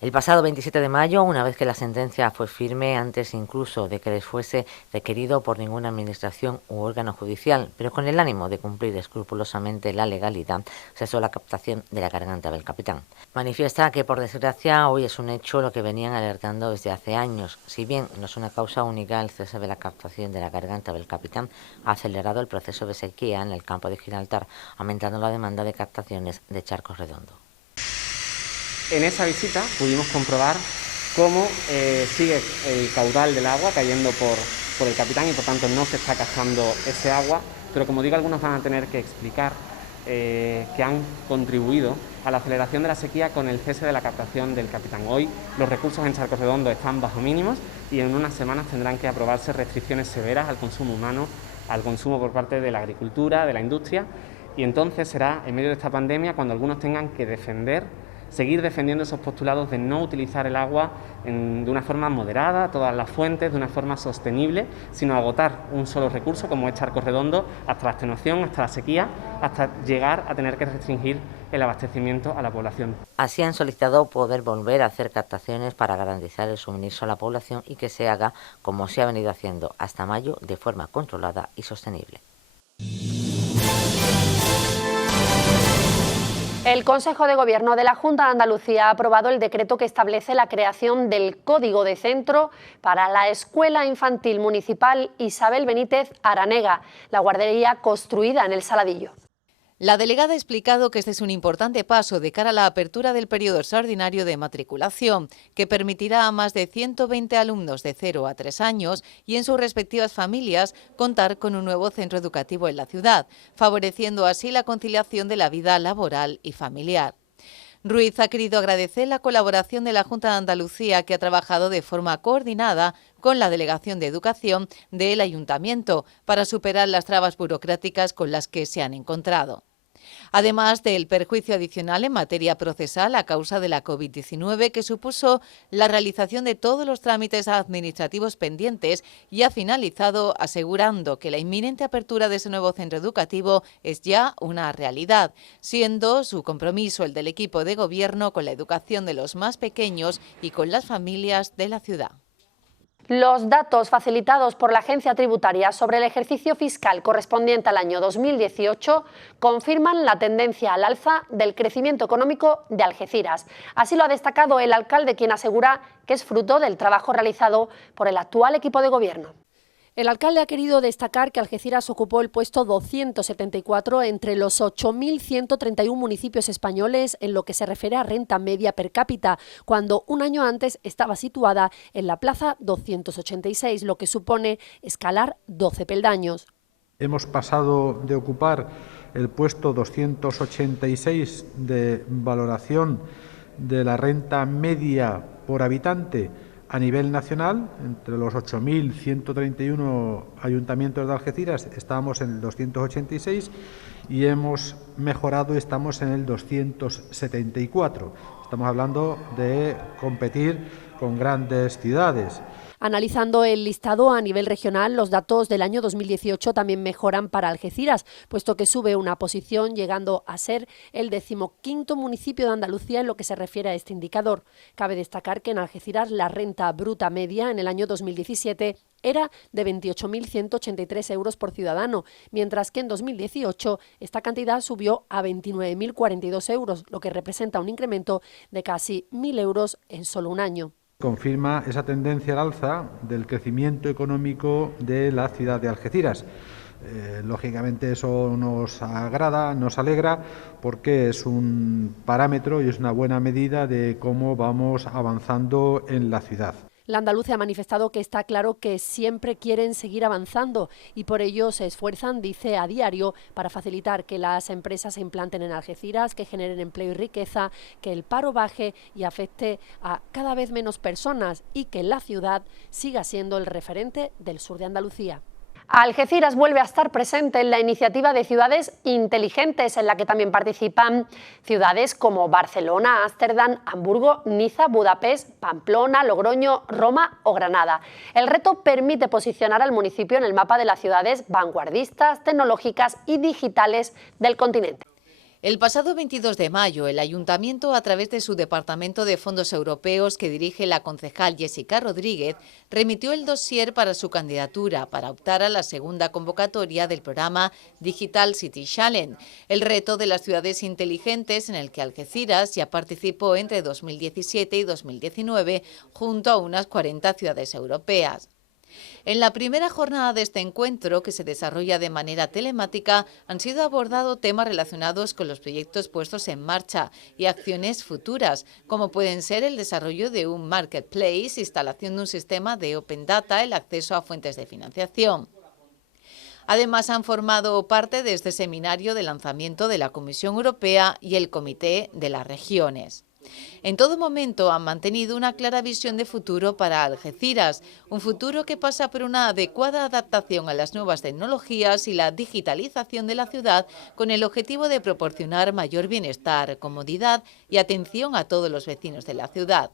El pasado 27 de mayo, una vez que la sentencia fue firme, antes incluso de que les fuese requerido por ninguna administración u órgano judicial, pero con el ánimo de cumplir escrupulosamente la legalidad, cesó la captación de la garganta del Capitán. Manifiesta que, por desgracia, hoy es un hecho lo que venían alertando desde hace años. Si bien no es una causa única, el cese de la captación de la garganta del Capitán ha acelerado el proceso de sequía en el campo de Gibraltar, aumentando la demanda de captaciones de Charcos Redondo. En esa visita pudimos comprobar cómo sigue el caudal del agua cayendo por el Capitán y por tanto no se está captando ese agua, pero como digo, algunos van a tener que explicar que han contribuido a la aceleración de la sequía con el cese de la captación del capitán. Hoy los recursos en Charcos Redondos están bajo mínimos y en unas semanas tendrán que aprobarse restricciones severas al consumo humano, al consumo por parte de la agricultura, de la industria, y entonces será en medio de esta pandemia cuando algunos tengan que seguir defendiendo esos postulados de no utilizar el agua de una forma moderada, todas las fuentes, de una forma sostenible, sino agotar un solo recurso como es Charcos Redondos hasta la extenuación, hasta la sequía, hasta llegar a tener que restringir el abastecimiento a la población. Así han solicitado poder volver a hacer captaciones para garantizar el suministro a la población y que se haga como se ha venido haciendo hasta mayo de forma controlada y sostenible. El Consejo de Gobierno de la Junta de Andalucía ha aprobado el decreto que establece la creación del Código de Centro para la Escuela Infantil Municipal Isabel Benítez Aranega, la guardería construida en el Saladillo. La delegada ha explicado que este es un importante paso de cara a la apertura del periodo extraordinario de matriculación, que permitirá a más de 120 alumnos de 0 a 3 años y en sus respectivas familias contar con un nuevo centro educativo en la ciudad, favoreciendo así la conciliación de la vida laboral y familiar. Ruiz ha querido agradecer la colaboración de la Junta de Andalucía, que ha trabajado de forma coordinada con la Delegación de Educación del Ayuntamiento para superar las trabas burocráticas con las que se han encontrado. Además del perjuicio adicional en materia procesal a causa de la COVID-19 que supuso la realización de todos los trámites administrativos pendientes, y ha finalizado asegurando que la inminente apertura de ese nuevo centro educativo es ya una realidad, siendo su compromiso el del equipo de gobierno con la educación de los más pequeños y con las familias de la ciudad. Los datos facilitados por la Agencia Tributaria sobre el ejercicio fiscal correspondiente al año 2018 confirman la tendencia al alza del crecimiento económico de Algeciras. Así lo ha destacado el alcalde, quien asegura que es fruto del trabajo realizado por el actual equipo de gobierno. El alcalde ha querido destacar que Algeciras ocupó el puesto 274 entre los 8.131 municipios españoles en lo que se refiere a renta media per cápita, cuando un año antes estaba situada en la plaza 286, lo que supone escalar 12 peldaños. Hemos pasado de ocupar el puesto 286 de valoración de la renta media por habitante a nivel nacional. Entre los 8.131 ayuntamientos de Algeciras estábamos en el 286 y hemos mejorado, estamos en el 274. Estamos hablando de competir con grandes ciudades. Analizando el listado a nivel regional, los datos del año 2018 también mejoran para Algeciras, puesto que sube una posición, llegando a ser el 15º municipio de Andalucía en lo que se refiere a este indicador. Cabe destacar que en Algeciras la renta bruta media en el año 2017 era de 28.183 euros por ciudadano, mientras que en 2018 esta cantidad subió a 29.042 euros, lo que representa un incremento de casi 1.000 euros en solo un año. Confirma esa tendencia al alza del crecimiento económico de la ciudad de Algeciras. Lógicamente eso nos agrada, nos alegra, porque es un parámetro y es una buena medida de cómo vamos avanzando en la ciudad. La andaluza ha manifestado que está claro que siempre quieren seguir avanzando y por ello se esfuerzan, dice, a diario para facilitar que las empresas se implanten en Algeciras, que generen empleo y riqueza, que el paro baje y afecte a cada vez menos personas y que la ciudad siga siendo el referente del sur de Andalucía. Algeciras vuelve a estar presente en la iniciativa de ciudades inteligentes, en la que también participan ciudades como Barcelona, Ámsterdam, Hamburgo, Niza, Budapest, Pamplona, Logroño, Roma o Granada. El reto permite posicionar al municipio en el mapa de las ciudades vanguardistas, tecnológicas y digitales del continente. El pasado 22 de mayo, el Ayuntamiento, a través de su Departamento de Fondos Europeos, que dirige la concejal Jessica Rodríguez, remitió el dossier para su candidatura para optar a la segunda convocatoria del programa Digital City Challenge, el reto de las ciudades inteligentes en el que Algeciras ya participó entre 2017 y 2019 junto a unas 40 ciudades europeas. En la primera jornada de este encuentro, que se desarrolla de manera telemática, han sido abordados temas relacionados con los proyectos puestos en marcha y acciones futuras, como pueden ser el desarrollo de un marketplace, instalación de un sistema de Open Data, el acceso a fuentes de financiación. Además, han formado parte de este seminario de lanzamiento de la Comisión Europea y el Comité de las Regiones. En todo momento han mantenido una clara visión de futuro para Algeciras, un futuro que pasa por una adecuada adaptación a las nuevas tecnologías y la digitalización de la ciudad, con el objetivo de proporcionar mayor bienestar, comodidad y atención a todos los vecinos de la ciudad.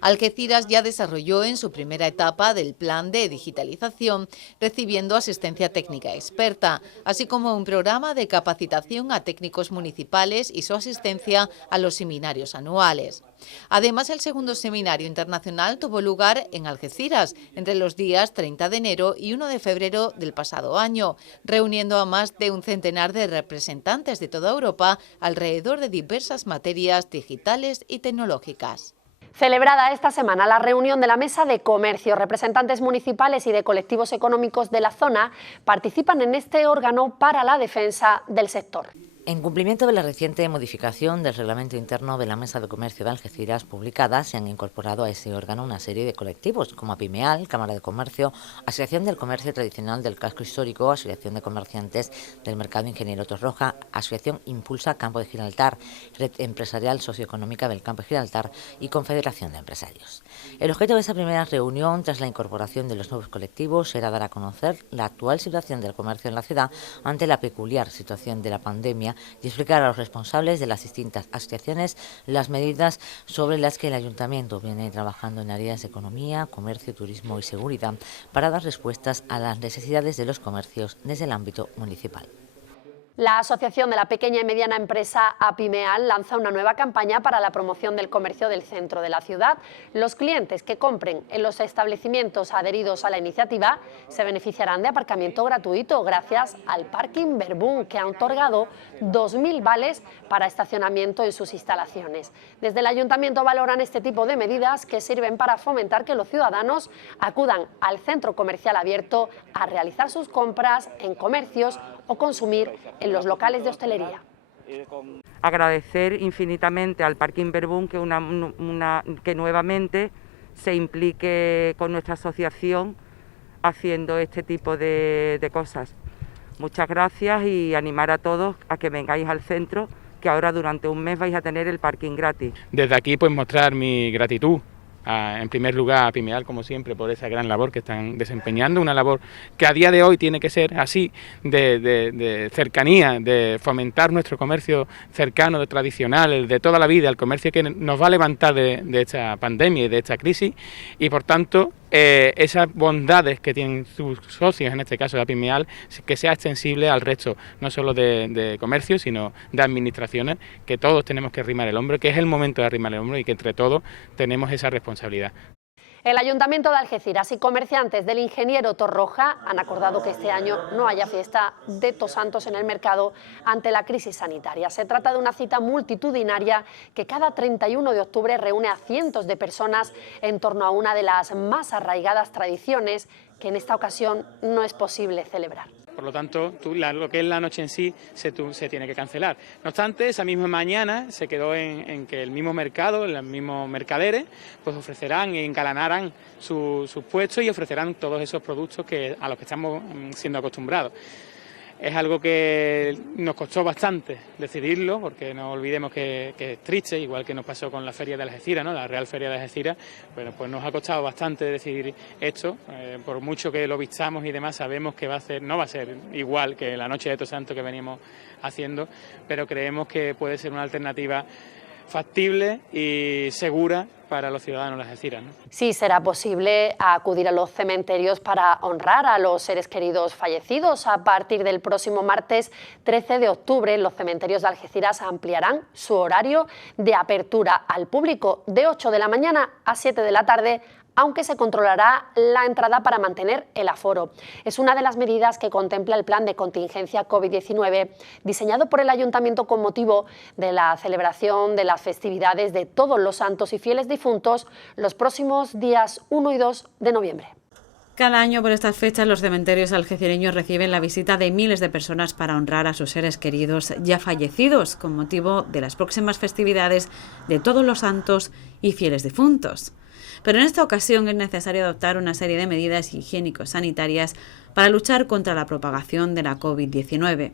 Algeciras ya desarrolló en su primera etapa del plan de digitalización, recibiendo asistencia técnica experta, así como un programa de capacitación a técnicos municipales y su asistencia a los seminarios anuales. Además, el segundo seminario internacional tuvo lugar en Algeciras entre los días 30 de enero y 1 de febrero del pasado año, reuniendo a más de un centenar de representantes de toda Europa alrededor de diversas materias digitales y tecnológicas. Celebrada esta semana la reunión de la Mesa de Comercio, representantes municipales y de colectivos económicos de la zona participan en este órgano para la defensa del sector. En cumplimiento de la reciente modificación del reglamento interno de la Mesa de Comercio de Algeciras publicada, se han incorporado a ese órgano una serie de colectivos como APIMEAL, Cámara de Comercio, Asociación del Comercio Tradicional del Casco Histórico, Asociación de Comerciantes del Mercado Ingeniero Torroja, Asociación Impulsa Campo de Gibraltar, Red Empresarial Socioeconómica del Campo de Gibraltar y Confederación de Empresarios. El objeto de esa primera reunión, tras la incorporación de los nuevos colectivos, era dar a conocer la actual situación del comercio en la ciudad ante la peculiar situación de la pandemia y explicar a los responsables de las distintas asociaciones las medidas sobre las que el Ayuntamiento viene trabajando en áreas de economía, comercio, turismo y seguridad para dar respuestas a las necesidades de los comercios desde el ámbito municipal. La Asociación de la Pequeña y Mediana Empresa APIMEAL lanza una nueva campaña para la promoción del comercio del centro de la ciudad. Los clientes que compren en los establecimientos adheridos a la iniciativa se beneficiarán de aparcamiento gratuito gracias al Parking Verbum, que ha otorgado 2.000 vales para estacionamiento en sus instalaciones. Desde el Ayuntamiento valoran este tipo de medidas que sirven para fomentar que los ciudadanos acudan al centro comercial abierto a realizar sus compras en comercios o consumir en los locales de hostelería. Agradecer infinitamente al Parking Verbum que nuevamente se implique con nuestra asociación haciendo este tipo de cosas. Muchas gracias y animar a todos a que vengáis al centro, que ahora durante un mes vais a tener el parking gratis. Desde aquí pues mostrar mi gratitud. En primer lugar a APIMEAL, como siempre, por esa gran labor que están desempeñando, una labor que a día de hoy tiene que ser así, de cercanía, de fomentar nuestro comercio cercano, tradicional, el de toda la vida, el comercio que nos va a levantar de esta pandemia y de esta crisis, y por tanto esas bondades que tienen sus socios, en este caso de APIMEAL, que sea extensible al resto, no solo de comercio, sino de administraciones, que todos tenemos que arrimar el hombro, que es el momento de arrimar el hombro y que entre todos tenemos esa responsabilidad. El Ayuntamiento de Algeciras y comerciantes del Ingeniero Torroja han acordado que este año no haya fiesta de Todos Santos en el mercado ante la crisis sanitaria. Se trata de una cita multitudinaria que cada 31 de octubre reúne a cientos de personas en torno a una de las más arraigadas tradiciones que en esta ocasión no es posible celebrar. Por lo tanto, lo que es la noche en sí se tiene que cancelar. No obstante, esa misma mañana se quedó en que el mismo mercado, los mismos mercaderes, pues ofrecerán y engalanarán sus puestos y ofrecerán todos esos productos a los que estamos siendo acostumbrados. Es algo que nos costó bastante decidirlo, porque no olvidemos que es triste, igual que nos pasó con la Feria de Algeciras, ¿no? La Real Feria de Algeciras. Bueno, pues nos ha costado bastante decidir esto. Por mucho que lo vistamos y demás, sabemos que no va a ser igual que la Noche de Todos Santos que venimos haciendo, pero creemos que puede ser una alternativa factible y segura para los ciudadanos de Algeciras, ¿no? Sí, será posible acudir a los cementerios para honrar a los seres queridos fallecidos. A partir del próximo martes 13 de octubre, los cementerios de Algeciras ampliarán su horario de apertura al público de 8 de la mañana a 7 de la tarde, aunque se controlará la entrada para mantener el aforo. Es una de las medidas que contempla el plan de contingencia COVID-19, diseñado por el Ayuntamiento con motivo de la celebración de las festividades de Todos los Santos y Fieles Difuntos los próximos días 1 y 2 de noviembre. Cada año por estas fechas los cementerios algecireños reciben la visita de miles de personas para honrar a sus seres queridos ya fallecidos con motivo de las próximas festividades de Todos los Santos y Fieles Difuntos. Pero en esta ocasión es necesario adoptar una serie de medidas higiénico-sanitarias para luchar contra la propagación de la COVID-19.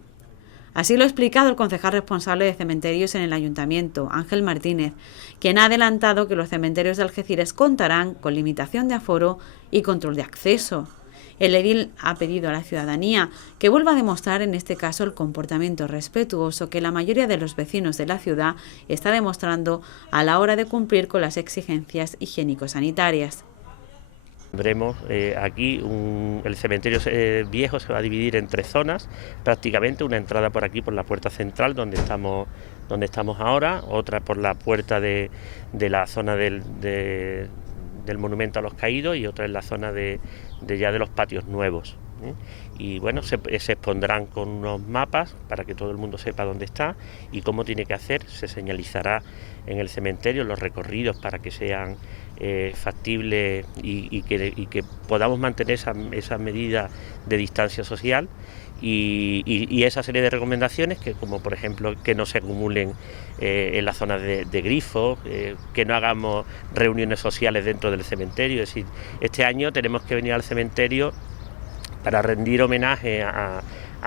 Así lo ha explicado el concejal responsable de cementerios en el Ayuntamiento, Ángel Martínez, quien ha adelantado que los cementerios de Algeciras contarán con limitación de aforo y control de acceso. El edil ha pedido a la ciudadanía que vuelva a demostrar en este caso el comportamiento respetuoso que la mayoría de los vecinos de la ciudad está demostrando a la hora de cumplir con las exigencias higiénico-sanitarias. Tendremos aquí el cementerio viejo se va a dividir en 3 zonas, prácticamente una entrada por aquí por la puerta central donde estamos ahora, otra por la puerta de la zona del monumento a los caídos y otra en la zona de los patios nuevos. Y bueno, se expondrán con unos mapas para que todo el mundo sepa dónde está y cómo tiene que hacer. Se señalizará en el cementerio los recorridos para que sean factibles y que podamos mantener esa medida de distancia social y esa serie de recomendaciones que, como por ejemplo que no se acumulen en las zonas de grifos, que no hagamos reuniones sociales dentro del cementerio. Es decir, este año tenemos que venir al cementerio para rendir homenaje a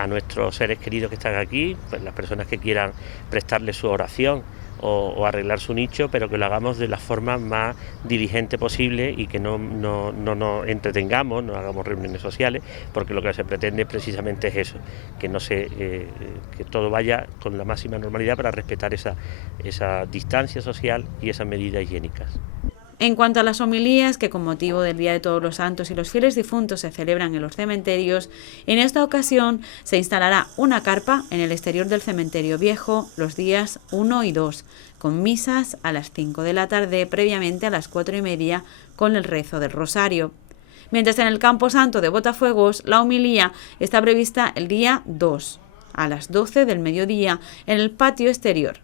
nuestros seres queridos que están aquí, pues las personas que quieran prestarle su oración o arreglar su nicho, pero que lo hagamos de la forma más diligente posible y que no nos entretengamos, no hagamos reuniones sociales, porque lo que se pretende precisamente es eso, que todo vaya con la máxima normalidad para respetar esa distancia social y esas medidas higiénicas. En cuanto a las homilías que con motivo del Día de Todos los Santos y los fieles difuntos se celebran en los cementerios, en esta ocasión se instalará una carpa en el exterior del cementerio viejo los días 1 y 2, con misas a las 5 de la tarde, previamente a las 4:30 con el rezo del rosario. Mientras en el Campo Santo de Botafuegos la homilía está prevista el día 2, a las 12 del mediodía en el patio exterior.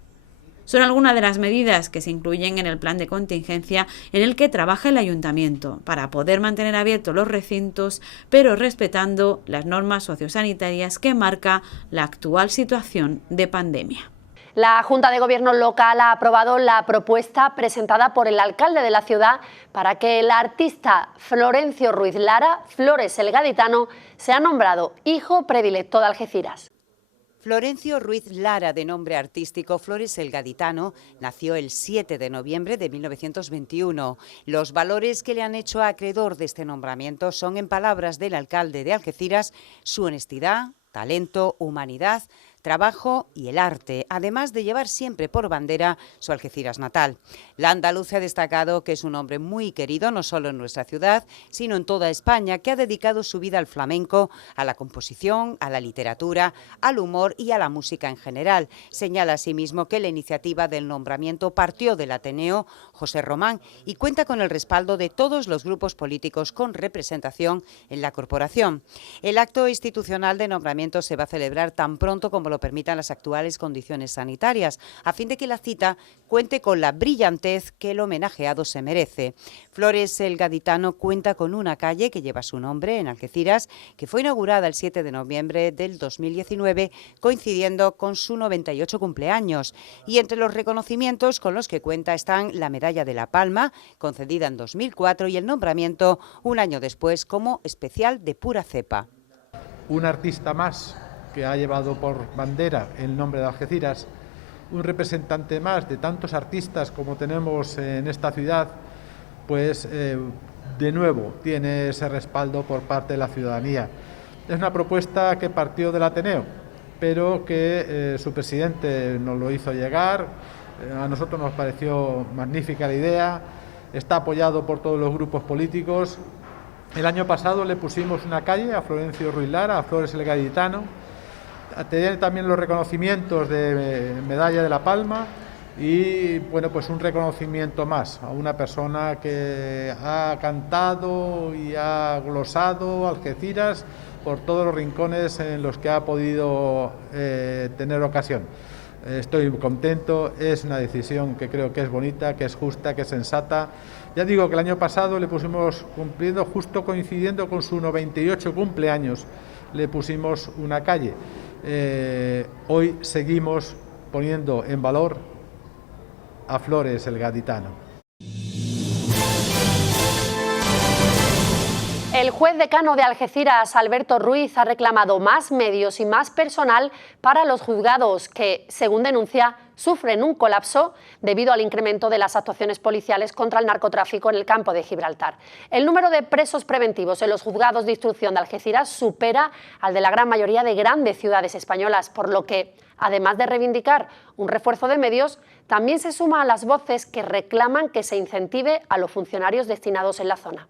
Son algunas de las medidas que se incluyen en el plan de contingencia en el que trabaja el Ayuntamiento para poder mantener abiertos los recintos, pero respetando las normas sociosanitarias que marca la actual situación de pandemia. La Junta de Gobierno local ha aprobado la propuesta presentada por el alcalde de la ciudad para que el artista Florencio Ruiz Lara, Flores el Gaditano, sea nombrado hijo predilecto de Algeciras. Florencio Ruiz Lara, de nombre artístico Flores el Gaditano, nació el 7 de noviembre de 1921. Los valores que le han hecho acreedor de este nombramiento son, en palabras del alcalde de Algeciras, su honestidad, talento, humanidad, trabajo y el arte, además de llevar siempre por bandera su Algeciras natal. La andaluza ha destacado que es un hombre muy querido no solo en nuestra ciudad, sino en toda España, que ha dedicado su vida al flamenco, a la composición, a la literatura, al humor y a la música en general. Señala asimismo que la iniciativa del nombramiento partió del Ateneo José Román y cuenta con el respaldo de todos los grupos políticos con representación en la corporación. El acto institucional de nombramiento se va a celebrar tan pronto como lo permitan las actuales condiciones sanitarias, a fin de que la cita cuente con la brillantez que el homenajeado se merece. Flores el Gaditano cuenta con una calle que lleva su nombre en Algeciras, que fue inaugurada el 7 de noviembre del 2019, coincidiendo con su 98 cumpleaños. Y entre los reconocimientos con los que cuenta están la Medalla de la Palma, concedida en 2004, y el nombramiento un año después como especial de pura cepa. Un artista más que ha llevado por bandera el nombre de Algeciras, un representante más de tantos artistas como tenemos en esta ciudad, pues de nuevo tiene ese respaldo por parte de la ciudadanía. Es una propuesta que partió del Ateneo, pero que su presidente nos lo hizo llegar, a nosotros nos pareció magnífica la idea, está apoyado por todos los grupos políticos. El año pasado le pusimos una calle a Florencio Ruiz Lara, a Flores el Gaditano. Tiene también los reconocimientos de Medalla de la Palma y bueno, pues un reconocimiento más a una persona que ha cantado y ha glosado Algeciras por todos los rincones en los que ha podido tener ocasión. Estoy contento, es una decisión que creo que es bonita, que es justa, que es sensata. Ya digo que el año pasado le pusimos, cumpliendo, justo coincidiendo con su 98 cumpleaños, le pusimos una calle. Hoy seguimos poniendo en valor a Flores el Gaditano. El juez decano de Algeciras, Alberto Ruiz, ha reclamado más medios y más personal para los juzgados que, según denuncia, sufren un colapso debido al incremento de las actuaciones policiales contra el narcotráfico en el campo de Gibraltar. El número de presos preventivos en los juzgados de instrucción de Algeciras supera al de la gran mayoría de grandes ciudades españolas, por lo que, además de reivindicar un refuerzo de medios, también se suma a las voces que reclaman que se incentive a los funcionarios destinados en la zona.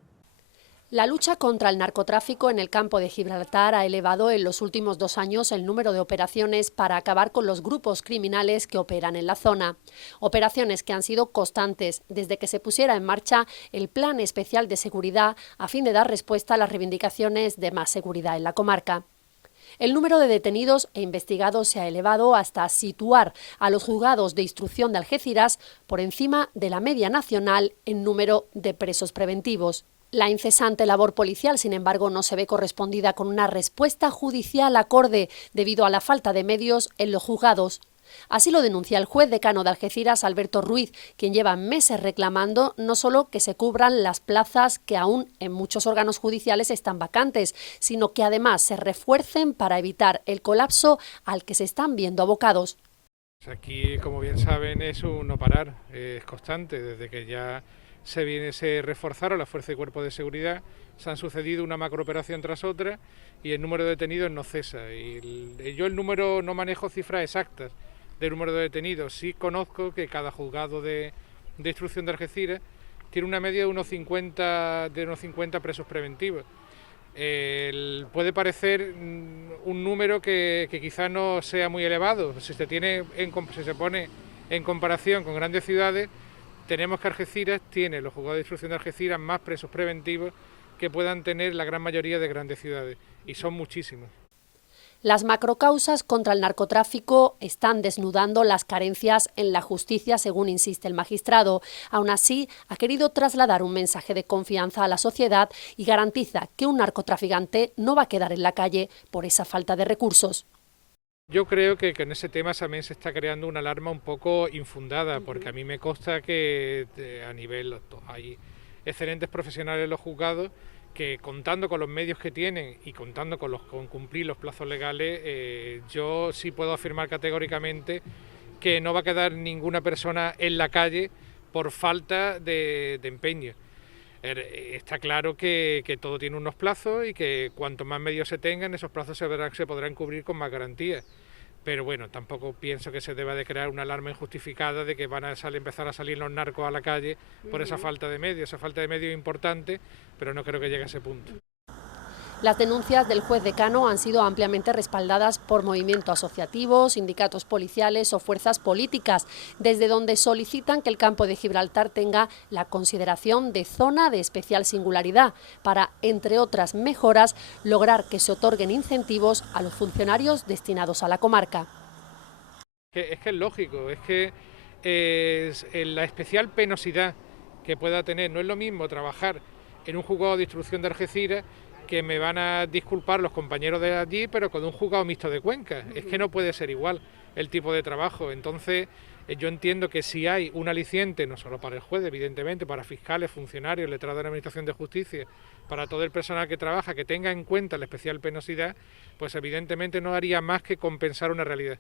La lucha contra el narcotráfico en el campo de Gibraltar ha elevado en los últimos 2 años el número de operaciones para acabar con los grupos criminales que operan en la zona. Operaciones que han sido constantes desde que se pusiera en marcha el Plan Especial de Seguridad a fin de dar respuesta a las reivindicaciones de más seguridad en la comarca. El número de detenidos e investigados se ha elevado hasta situar a los juzgados de instrucción de Algeciras por encima de la media nacional en número de presos preventivos. La incesante labor policial, sin embargo, no se ve correspondida con una respuesta judicial acorde debido a la falta de medios en los juzgados. Así lo denuncia el juez decano de Algeciras, Alberto Ruiz, quien lleva meses reclamando no solo que se cubran las plazas que aún en muchos órganos judiciales están vacantes, sino que además se refuercen para evitar el colapso al que se están viendo abocados. Aquí, como bien saben, es un no parar, es constante, desde que ya se reforzaron las fuerzas y cuerpos de seguridad, se han sucedido una macrooperación tras otra y el número de detenidos no cesa. Yo el número no manejo cifras exactas del número de detenidos, sí conozco que cada juzgado de instrucción de Algeciras tiene una media de unos 50 presos preventivos. Puede parecer un número que quizás no sea muy elevado, si se pone en comparación con grandes ciudades. Tenemos que Algeciras tiene, los juzgados de instrucción de Algeciras, más presos preventivos que puedan tener la gran mayoría de grandes ciudades, y son muchísimos. Las macrocausas contra el narcotráfico están desnudando las carencias en la justicia, según insiste el magistrado. Aún así, ha querido trasladar un mensaje de confianza a la sociedad y garantiza que un narcotraficante no va a quedar en la calle por esa falta de recursos. Yo creo que en ese tema también se está creando una alarma un poco infundada, porque a mí me consta que a nivel hay excelentes profesionales en los juzgados que, contando con los medios que tienen y contando con cumplir los plazos legales, yo sí puedo afirmar categóricamente que no va a quedar ninguna persona en la calle por falta de empeño. Está claro que todo tiene unos plazos y que cuanto más medios se tengan, esos plazos se podrán cubrir con más garantía. Pero bueno, tampoco pienso que se deba de crear una alarma injustificada de que van a empezar a salir los narcos a la calle por esa falta de medios. Esa falta de medios es importante, pero no creo que llegue a ese punto. Las denuncias del juez decano han sido ampliamente respaldadas por movimientos asociativos, sindicatos policiales o fuerzas políticas, desde donde solicitan que el campo de Gibraltar tenga la consideración de zona de especial singularidad para, entre otras mejoras, lograr que se otorguen incentivos a los funcionarios destinados a la comarca. Es que es lógico, es que la especial penosidad que pueda tener, no es lo mismo trabajar en un juzgado de instrucción de Algeciras, que me van a disculpar los compañeros de allí, pero con un juzgado mixto de Cuenca. Es que no puede ser igual el tipo de trabajo. Entonces, yo entiendo que si hay un aliciente, no solo para el juez, evidentemente, para fiscales, funcionarios, letrados de la Administración de Justicia, para todo el personal que trabaja, que tenga en cuenta la especial penosidad, pues evidentemente no haría más que compensar una realidad.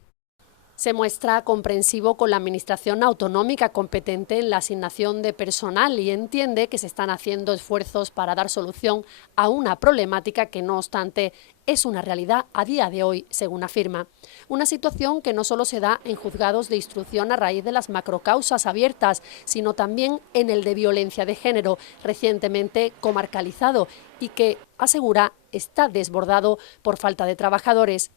Se muestra comprensivo con la Administración autonómica competente en la asignación de personal y entiende que se están haciendo esfuerzos para dar solución a una problemática que, no obstante, es una realidad a día de hoy, según afirma. Una situación que no solo se da en juzgados de instrucción a raíz de las macrocausas abiertas, sino también en el de violencia de género, recientemente comarcalizado y que, asegura, está desbordado por falta de trabajadores.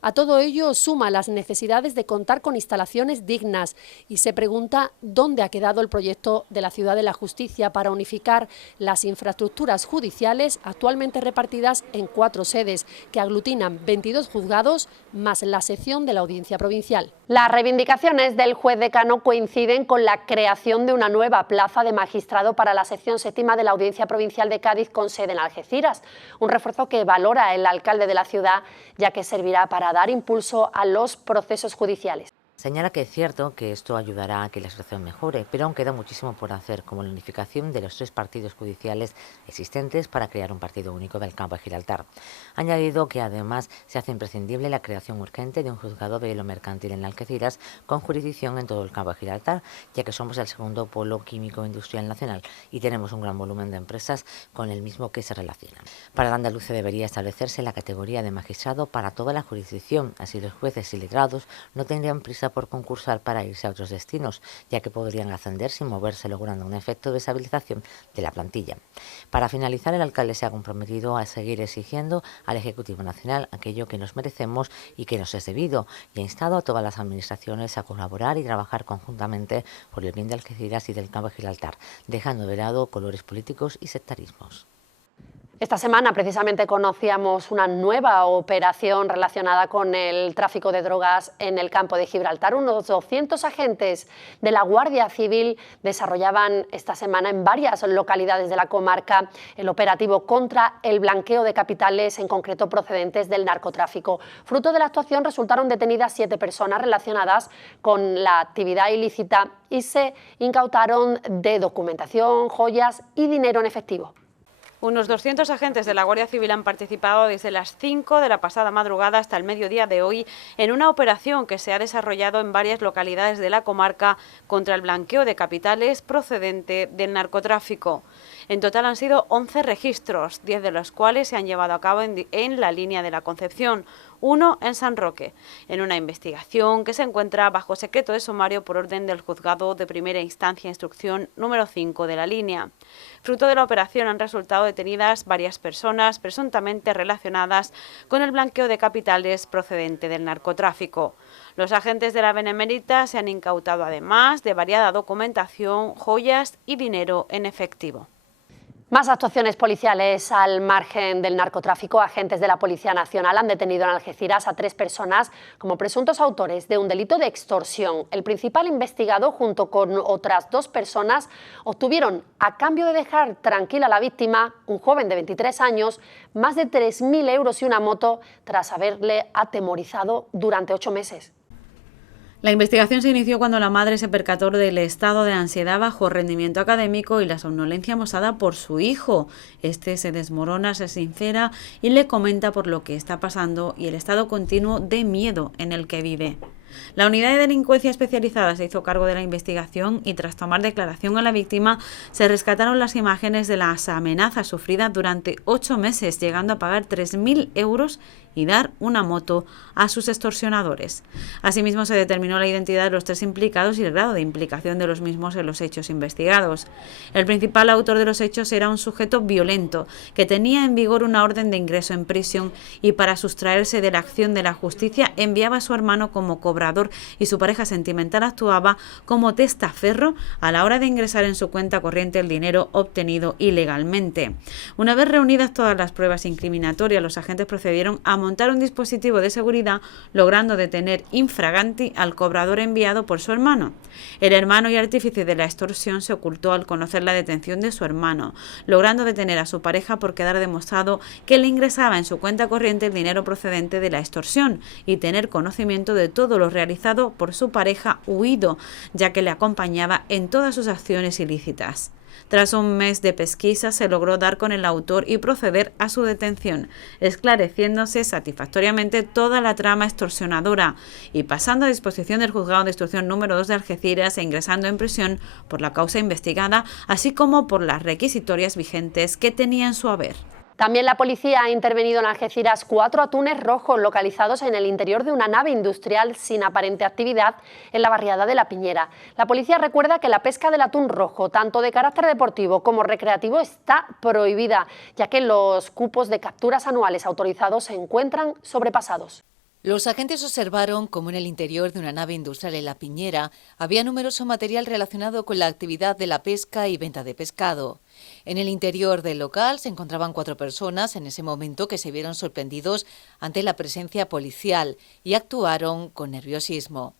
A todo ello suma las necesidades de contar con instalaciones dignas y se pregunta dónde ha quedado el proyecto de la Ciudad de la Justicia para unificar las infraestructuras judiciales actualmente repartidas en 4 sedes que aglutinan 22 juzgados más la sección de la Audiencia Provincial. Las reivindicaciones del juez decano coinciden con la creación de una nueva plaza de magistrado para la sección séptima de la Audiencia Provincial de Cádiz con sede en Algeciras, un refuerzo que valora el alcalde de la ciudad, ya que servirá para dar impulso a los procesos judiciales. Señala que es cierto que esto ayudará a que la situación mejore, pero aún queda muchísimo por hacer, como la unificación de los 3 partidos judiciales existentes para crear un partido único del campo de Gibraltar. Ha añadido que además se hace imprescindible la creación urgente de un juzgado de lo mercantil en Algeciras con jurisdicción en todo el campo de Gibraltar, ya que somos el segundo polo químico industrial nacional y tenemos un gran volumen de empresas con el mismo que se relacionan. Para el andaluce debería establecerse la categoría de magistrado para toda la jurisdicción, así los jueces y letrados no tendrían prisa por concursar para irse a otros destinos, ya que podrían ascender sin moverse, logrando un efecto de estabilización de la plantilla. Para finalizar, el alcalde se ha comprometido a seguir exigiendo al Ejecutivo Nacional aquello que nos merecemos y que nos es debido, y ha instado a todas las administraciones a colaborar y trabajar conjuntamente por el bien de Algeciras y del campo de Gibraltar, dejando de lado colores políticos y sectarismos. Esta semana precisamente conocíamos una nueva operación relacionada con el tráfico de drogas en el campo de Gibraltar. Unos 200 agentes de la Guardia Civil desarrollaban esta semana en varias localidades de la comarca el operativo contra el blanqueo de capitales, en concreto procedentes del narcotráfico. Fruto de la actuación resultaron detenidas 7 personas relacionadas con la actividad ilícita y se incautaron de documentación, joyas y dinero en efectivo. Unos 200 agentes de la Guardia Civil han participado desde las 5 de la pasada madrugada hasta el mediodía de hoy en una operación que se ha desarrollado en varias localidades de la comarca contra el blanqueo de capitales procedente del narcotráfico. En total han sido 11 registros, 10 de los cuales se han llevado a cabo en la línea de la Concepción, 1 en San Roque, en una investigación que se encuentra bajo secreto de sumario por orden del Juzgado de Primera Instancia Instrucción número 5 de la línea. Fruto de la operación han resultado detenidas varias personas presuntamente relacionadas con el blanqueo de capitales procedente del narcotráfico. Los agentes de la Benemérita se han incautado además de variada documentación, joyas y dinero en efectivo. Más actuaciones policiales al margen del narcotráfico. Agentes de la Policía Nacional han detenido en Algeciras a 3 personas como presuntos autores de un delito de extorsión. El principal investigado, junto con otras 2 personas, obtuvieron, a cambio de dejar tranquila a la víctima, un joven de 23 años, más de 3.000 euros y una moto, tras haberle atemorizado durante 8 meses. La investigación se inició cuando la madre se percató del estado de ansiedad, bajo rendimiento académico y la somnolencia mostrada por su hijo. Este se desmorona, se sincera y le comenta por lo que está pasando y el estado continuo de miedo en el que vive. La unidad de delincuencia especializada se hizo cargo de la investigación y tras tomar declaración a la víctima se rescataron las imágenes de las amenazas sufridas durante 8 meses, llegando a pagar 3.000 euros y dar una moto a sus extorsionadores. Asimismo, se determinó la identidad de los 3 implicados y el grado de implicación de los mismos en los hechos investigados. El principal autor de los hechos era un sujeto violento que tenía en vigor una orden de ingreso en prisión y para sustraerse de la acción de la justicia enviaba a su hermano como cobrador y su pareja sentimental actuaba como testaferro a la hora de ingresar en su cuenta corriente el dinero obtenido ilegalmente. Una vez reunidas todas las pruebas incriminatorias, los agentes procedieron a montar un dispositivo de seguridad, logrando detener infraganti al cobrador enviado por su hermano. El hermano y artífice de la extorsión se ocultó al conocer la detención de su hermano, logrando detener a su pareja por quedar demostrado que le ingresaba en su cuenta corriente el dinero procedente de la extorsión y tener conocimiento de todo lo realizado por su pareja huido, ya que le acompañaba en todas sus acciones ilícitas. Tras un mes de pesquisa se logró dar con el autor y proceder a su detención, esclareciéndose satisfactoriamente toda la trama extorsionadora y pasando a disposición del Juzgado de Instrucción número 2 de Algeciras e ingresando en prisión por la causa investigada, así como por las requisitorias vigentes que tenía en su haber. También la policía ha intervenido en Algeciras 4 atunes rojos localizados en el interior de una nave industrial sin aparente actividad en la barriada de La Piñera. La policía recuerda que la pesca del atún rojo, tanto de carácter deportivo como recreativo, está prohibida, ya que los cupos de capturas anuales autorizados se encuentran sobrepasados. Los agentes observaron cómo en el interior de una nave industrial en La Piñera había numeroso material relacionado con la actividad de la pesca y venta de pescado. En el interior del local se encontraban 4 personas en ese momento que se vieron sorprendidos ante la presencia policial y actuaron con nerviosismo.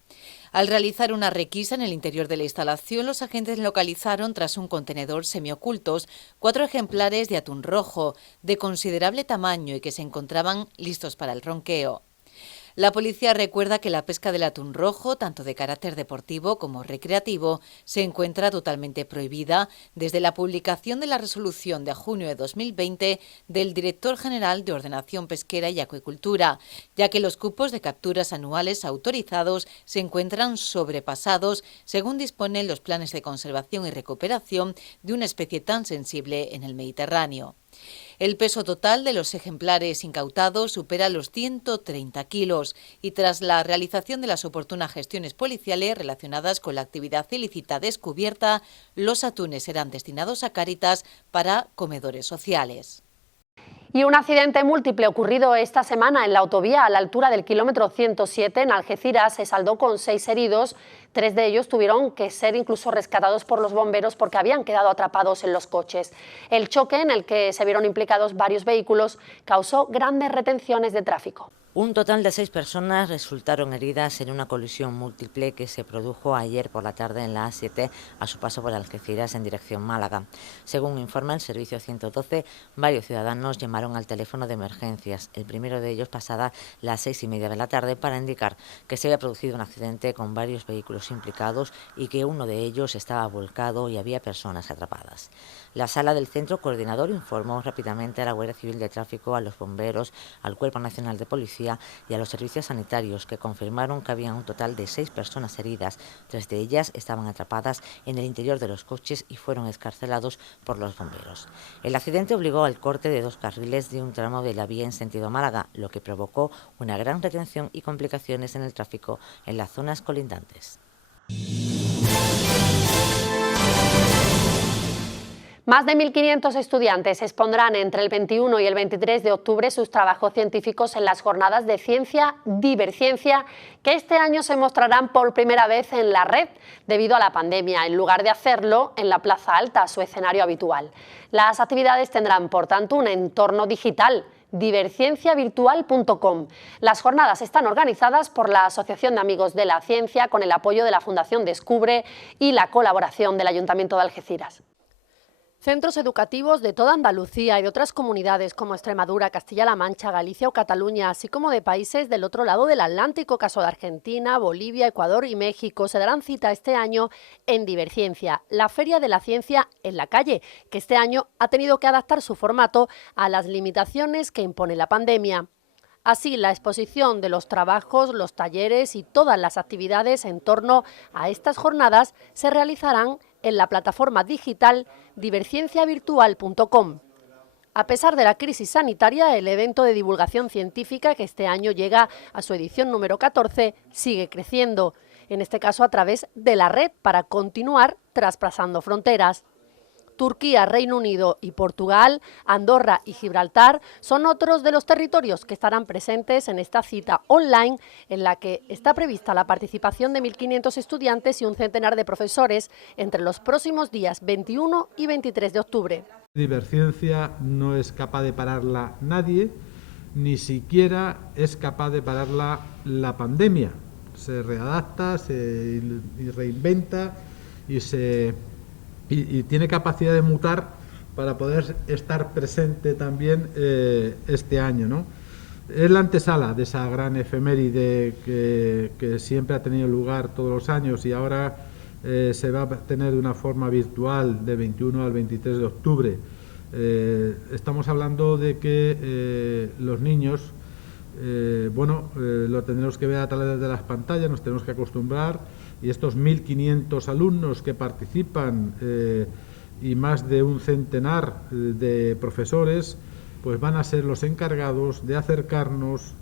Al realizar una requisa en el interior de la instalación, los agentes localizaron tras un contenedor semiocultos 4 ejemplares de atún rojo de considerable tamaño y que se encontraban listos para el ronqueo. La policía recuerda que la pesca del atún rojo, tanto de carácter deportivo como recreativo, se encuentra totalmente prohibida desde la publicación de la resolución de junio de 2020 del Director General de Ordenación Pesquera y Acuicultura, ya que los cupos de capturas anuales autorizados se encuentran sobrepasados, según disponen los planes de conservación y recuperación de una especie tan sensible en el Mediterráneo. El peso total de los ejemplares incautados supera los 130 kilos y tras la realización de las oportunas gestiones policiales relacionadas con la actividad ilícita descubierta, los atunes serán destinados a Cáritas para comedores sociales. Y un accidente múltiple ocurrido esta semana en la autovía a la altura del kilómetro 107 en Algeciras se saldó con 6 heridos. 3 de ellos tuvieron que ser incluso rescatados por los bomberos porque habían quedado atrapados en los coches. El choque, en el que se vieron implicados varios vehículos, causó grandes retenciones de tráfico. Un total de 6 personas resultaron heridas en una colisión múltiple que se produjo ayer por la tarde en la A7 a su paso por Algeciras en dirección Málaga. Según informa el Servicio 112, varios ciudadanos llamaron al teléfono de emergencias, el primero de ellos pasada las 6:30 de la tarde, para indicar que se había producido un accidente con varios vehículos implicados y que uno de ellos estaba volcado y había personas atrapadas. La sala del Centro Coordinador informó rápidamente a la Guardia Civil de Tráfico, a los bomberos, al Cuerpo Nacional de Policía y a los servicios sanitarios, que confirmaron que había un total de 6 personas heridas. 3 de ellas estaban atrapadas en el interior de los coches y fueron excarcelados por los bomberos. El accidente obligó al corte de 2 carriles de un tramo de la vía en sentido Málaga, lo que provocó una gran retención y complicaciones en el tráfico en las zonas colindantes. Más de 1.500 estudiantes expondrán entre el 21 y el 23 de octubre sus trabajos científicos en las jornadas de Ciencia Diverciencia, que este año se mostrarán por primera vez en la red debido a la pandemia, en lugar de hacerlo en la Plaza Alta, su escenario habitual. Las actividades tendrán, por tanto, un entorno digital, divercienciavirtual.com. Las jornadas están organizadas por la Asociación de Amigos de la Ciencia con el apoyo de la Fundación Descubre y la colaboración del Ayuntamiento de Algeciras. Centros educativos de toda Andalucía y de otras comunidades como Extremadura, Castilla-La Mancha, Galicia o Cataluña, así como de países del otro lado del Atlántico, caso de Argentina, Bolivia, Ecuador y México, se darán cita este año en Diverciencia, la Feria de la Ciencia en la Calle, que este año ha tenido que adaptar su formato a las limitaciones que impone la pandemia. Así, la exposición de los trabajos, los talleres y todas las actividades en torno a estas jornadas se realizarán en la plataforma digital divercienciavirtual.com. A pesar de la crisis sanitaria, el evento de divulgación científica, que este año llega a su edición número 14, sigue creciendo, en este caso a través de la red, para continuar traspasando fronteras. Turquía, Reino Unido y Portugal, Andorra y Gibraltar son otros de los territorios que estarán presentes en esta cita online, en la que está prevista la participación de 1.500 estudiantes y un centenar de profesores entre los próximos días 21 y 23 de octubre. Diverciencia no es capaz de pararla nadie, ni siquiera es capaz de pararla la pandemia. Se readapta, se reinventa y tiene capacidad de mutar para poder estar presente también este año, ¿no? Es la antesala de esa gran efeméride que siempre ha tenido lugar todos los años y ahora se va a tener de una forma virtual de 21 al 23 de octubre. Estamos hablando de que los niños, lo tendremos que ver a través de las pantallas, nos tenemos que acostumbrar, y estos 1.500 alumnos que participan y más de un centenar de profesores, pues van a ser los encargados de acercarnos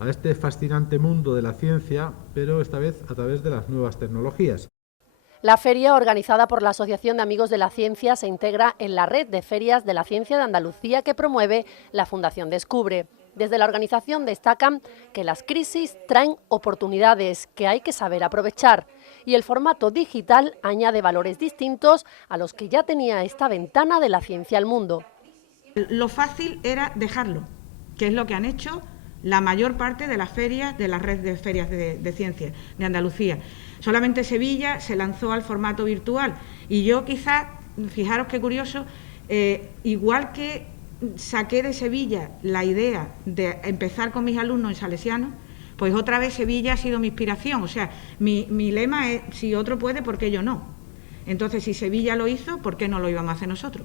a este fascinante mundo de la ciencia, pero esta vez a través de las nuevas tecnologías. La feria, organizada por la Asociación de Amigos de la Ciencia, se integra en la red de ferias de la ciencia de Andalucía que promueve la Fundación Descubre. Desde la organización destacan que las crisis traen oportunidades que hay que saber aprovechar y el formato digital añade valores distintos a los que ya tenía esta ventana de la ciencia al mundo. Lo fácil era dejarlo, que es lo que han hecho la mayor parte de las ferias de la red de ferias de ciencia de Andalucía. Solamente Sevilla se lanzó al formato virtual y yo quizás, fijaros qué curioso, igual que saqué de Sevilla la idea de empezar con mis alumnos en salesianos, Pues otra vez Sevilla ha sido mi inspiración, o sea, mi lema es, si otro puede, ¿por qué yo no? Entonces, si Sevilla lo hizo, ¿por qué no lo íbamos a hacer nosotros?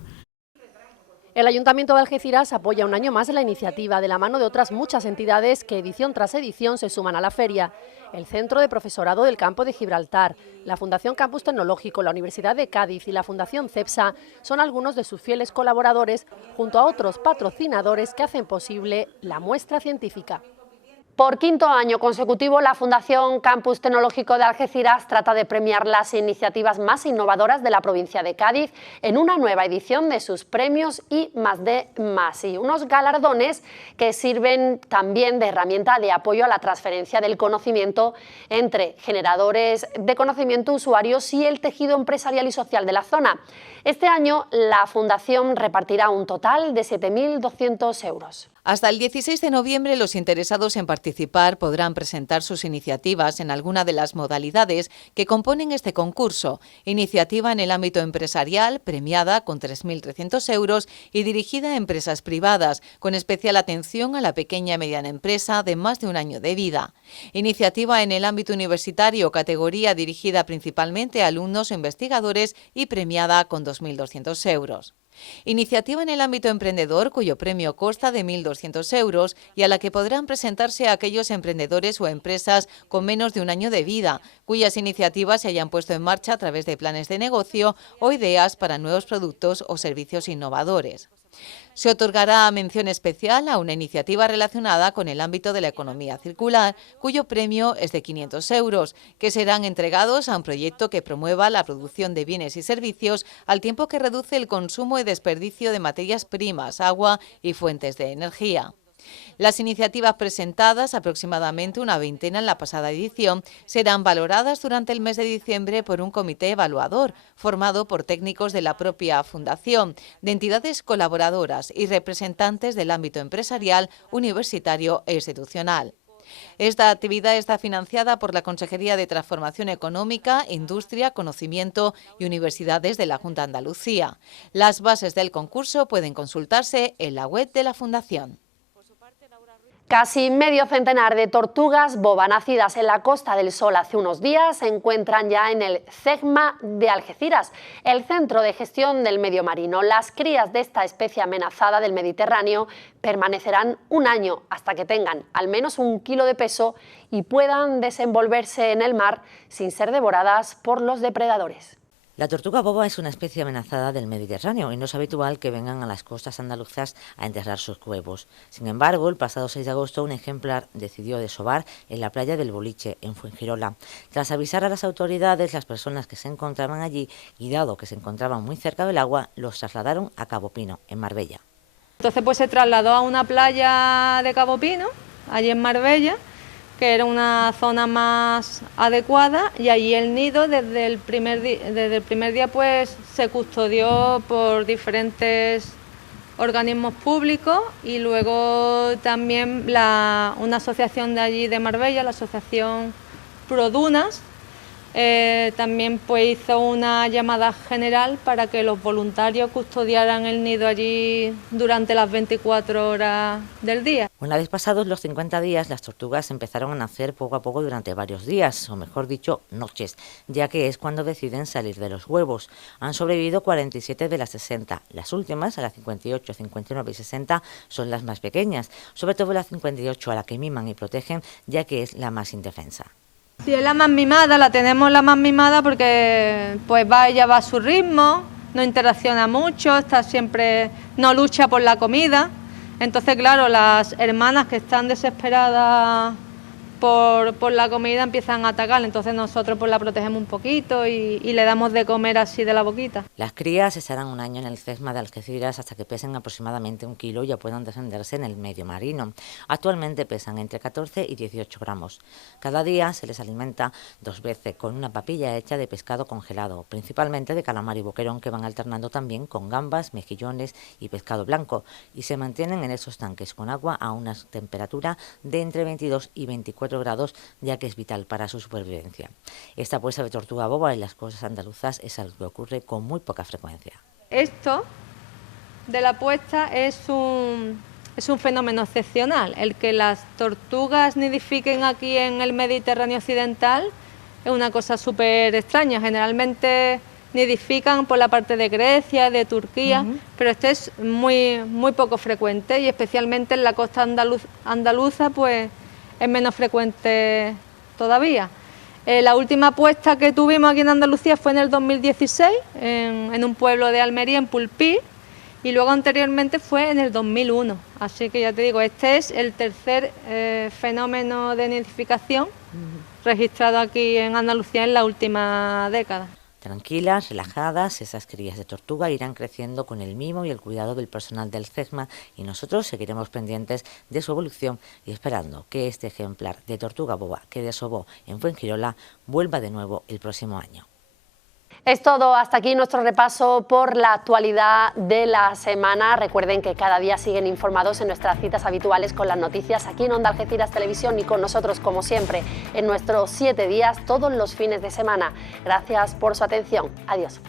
El Ayuntamiento de Algeciras apoya un año más la iniciativa de la mano de otras muchas entidades que edición tras edición se suman a la feria. El Centro de Profesorado del Campo de Gibraltar, la Fundación Campus Tecnológico, la Universidad de Cádiz y la Fundación CEPSA son algunos de sus fieles colaboradores junto a otros patrocinadores que hacen posible la muestra científica. Por quinto año consecutivo, la Fundación Campus Tecnológico de Algeciras trata de premiar las iniciativas más innovadoras de la provincia de Cádiz en una nueva edición de sus premios I+D+I, unos galardones que sirven también de herramienta de apoyo a la transferencia del conocimiento entre generadores de conocimiento, usuarios y el tejido empresarial y social de la zona. Este año, la Fundación repartirá un total de 7.200 euros. Hasta el 16 de noviembre, los interesados en participar podrán presentar sus iniciativas en alguna de las modalidades que componen este concurso. Iniciativa en el ámbito empresarial, premiada con 3.300 euros y dirigida a empresas privadas, con especial atención a la pequeña y mediana empresa de más de un año de vida. Iniciativa en el ámbito universitario, categoría dirigida principalmente a alumnos o investigadores y premiada con 2.200 euros. Iniciativa en el ámbito emprendedor, cuyo premio consta de 1.200 euros y a la que podrán presentarse aquellos emprendedores o empresas con menos de un año de vida, cuyas iniciativas se hayan puesto en marcha a través de planes de negocio o ideas para nuevos productos o servicios innovadores. Se otorgará mención especial a una iniciativa relacionada con el ámbito de la economía circular, cuyo premio es de 500 euros, que serán entregados a un proyecto que promueva la producción de bienes y servicios al tiempo que reduce el consumo y desperdicio de materias primas, agua y fuentes de energía. Las iniciativas presentadas, aproximadamente una veintena en la pasada edición, serán valoradas durante el mes de diciembre por un comité evaluador, formado por técnicos de la propia Fundación, de entidades colaboradoras y representantes del ámbito empresarial, universitario e institucional. Esta actividad está financiada por la Consejería de Transformación Económica, Industria, Conocimiento y Universidades de la Junta de Andalucía. Las bases del concurso pueden consultarse en la web de la Fundación. Casi medio centenar de tortugas boba nacidas en la Costa del Sol hace unos días se encuentran ya en el CEGMA de Algeciras, el Centro de Gestión del Medio Marino. Las crías de esta especie amenazada del Mediterráneo permanecerán un año hasta que tengan al menos 1 kilo de peso y puedan desenvolverse en el mar sin ser devoradas por los depredadores. La tortuga boba es una especie amenazada del Mediterráneo y no es habitual que vengan a las costas andaluzas a enterrar sus huevos. Sin embargo, el pasado 6 de agosto un ejemplar decidió desovar en la playa del Boliche, en Fuengirola. Tras avisar a las autoridades, las personas que se encontraban allí y dado que se encontraban muy cerca del agua, los trasladaron a Cabo Pino, en Marbella. Entonces pues se trasladó a una playa de Cabo Pino, allí en Marbella, que era una zona más adecuada, y allí el nido desde el primer día pues se custodió por diferentes organismos públicos y luego también una asociación de allí de Marbella, la asociación Produnas, también pues hizo una llamada general para que los voluntarios custodiaran el nido allí durante las 24 horas del día. Una vez pasados los 50 días, las tortugas empezaron a nacer poco a poco durante varios días, o mejor dicho, noches, ya que es cuando deciden salir de los huevos. Han sobrevivido 47 de las 60. Las últimas, a las 58, 59 y 60, son las más pequeñas, sobre todo la 58, a la que miman y protegen, ya que es la más indefensa. Sí, es la más mimada, la tenemos la más mimada porque pues ella va a su ritmo, no interacciona mucho, está siempre, no lucha por la comida. Entonces, claro, las hermanas que están desesperadas por la comida empiezan a atacar, entonces nosotros pues la protegemos un poquito y le damos de comer así de la boquita. Las crías estarán un año en el CEGMA de Algeciras hasta que pesen aproximadamente 1 kilo y ya puedan defenderse en el medio marino. Actualmente pesan entre 14 y 18 gramos. Cada día se les alimenta 2 veces con una papilla hecha de pescado congelado, principalmente de calamar y boquerón, que van alternando también con gambas, mejillones y pescado blanco, y se mantienen en esos tanques con agua a una temperatura de entre 22 y 24 grados, ya que es vital para su supervivencia. Esta puesta de tortuga boba en las costas andaluzas es algo que ocurre con muy poca frecuencia. Esto de la puesta es un es un fenómeno excepcional. El que las tortugas nidifiquen aquí en el Mediterráneo occidental es una cosa súper extraña. Generalmente nidifican por la parte de Grecia, de Turquía, pero este es muy poco frecuente, y especialmente en la costa andaluza pues es menos frecuente todavía. La última puesta que tuvimos aquí en Andalucía fue en el 2016, en un pueblo de Almería, en Pulpí, y luego anteriormente fue en el 2001. Así que ya te digo, este es el tercer fenómeno de nidificación registrado aquí en Andalucía en la última década. Tranquilas, relajadas, esas crías de tortuga irán creciendo con el mimo y el cuidado del personal del CESMA, y nosotros seguiremos pendientes de su evolución y esperando que este ejemplar de tortuga boba que desovó en Fuengirola vuelva de nuevo el próximo año. Es todo, hasta aquí nuestro repaso por la actualidad de la semana. Recuerden que cada día siguen informados en nuestras citas habituales con las noticias aquí en Onda Algeciras Televisión y con nosotros, como siempre, en nuestros 7 días todos los fines de semana. Gracias por su atención. Adiós.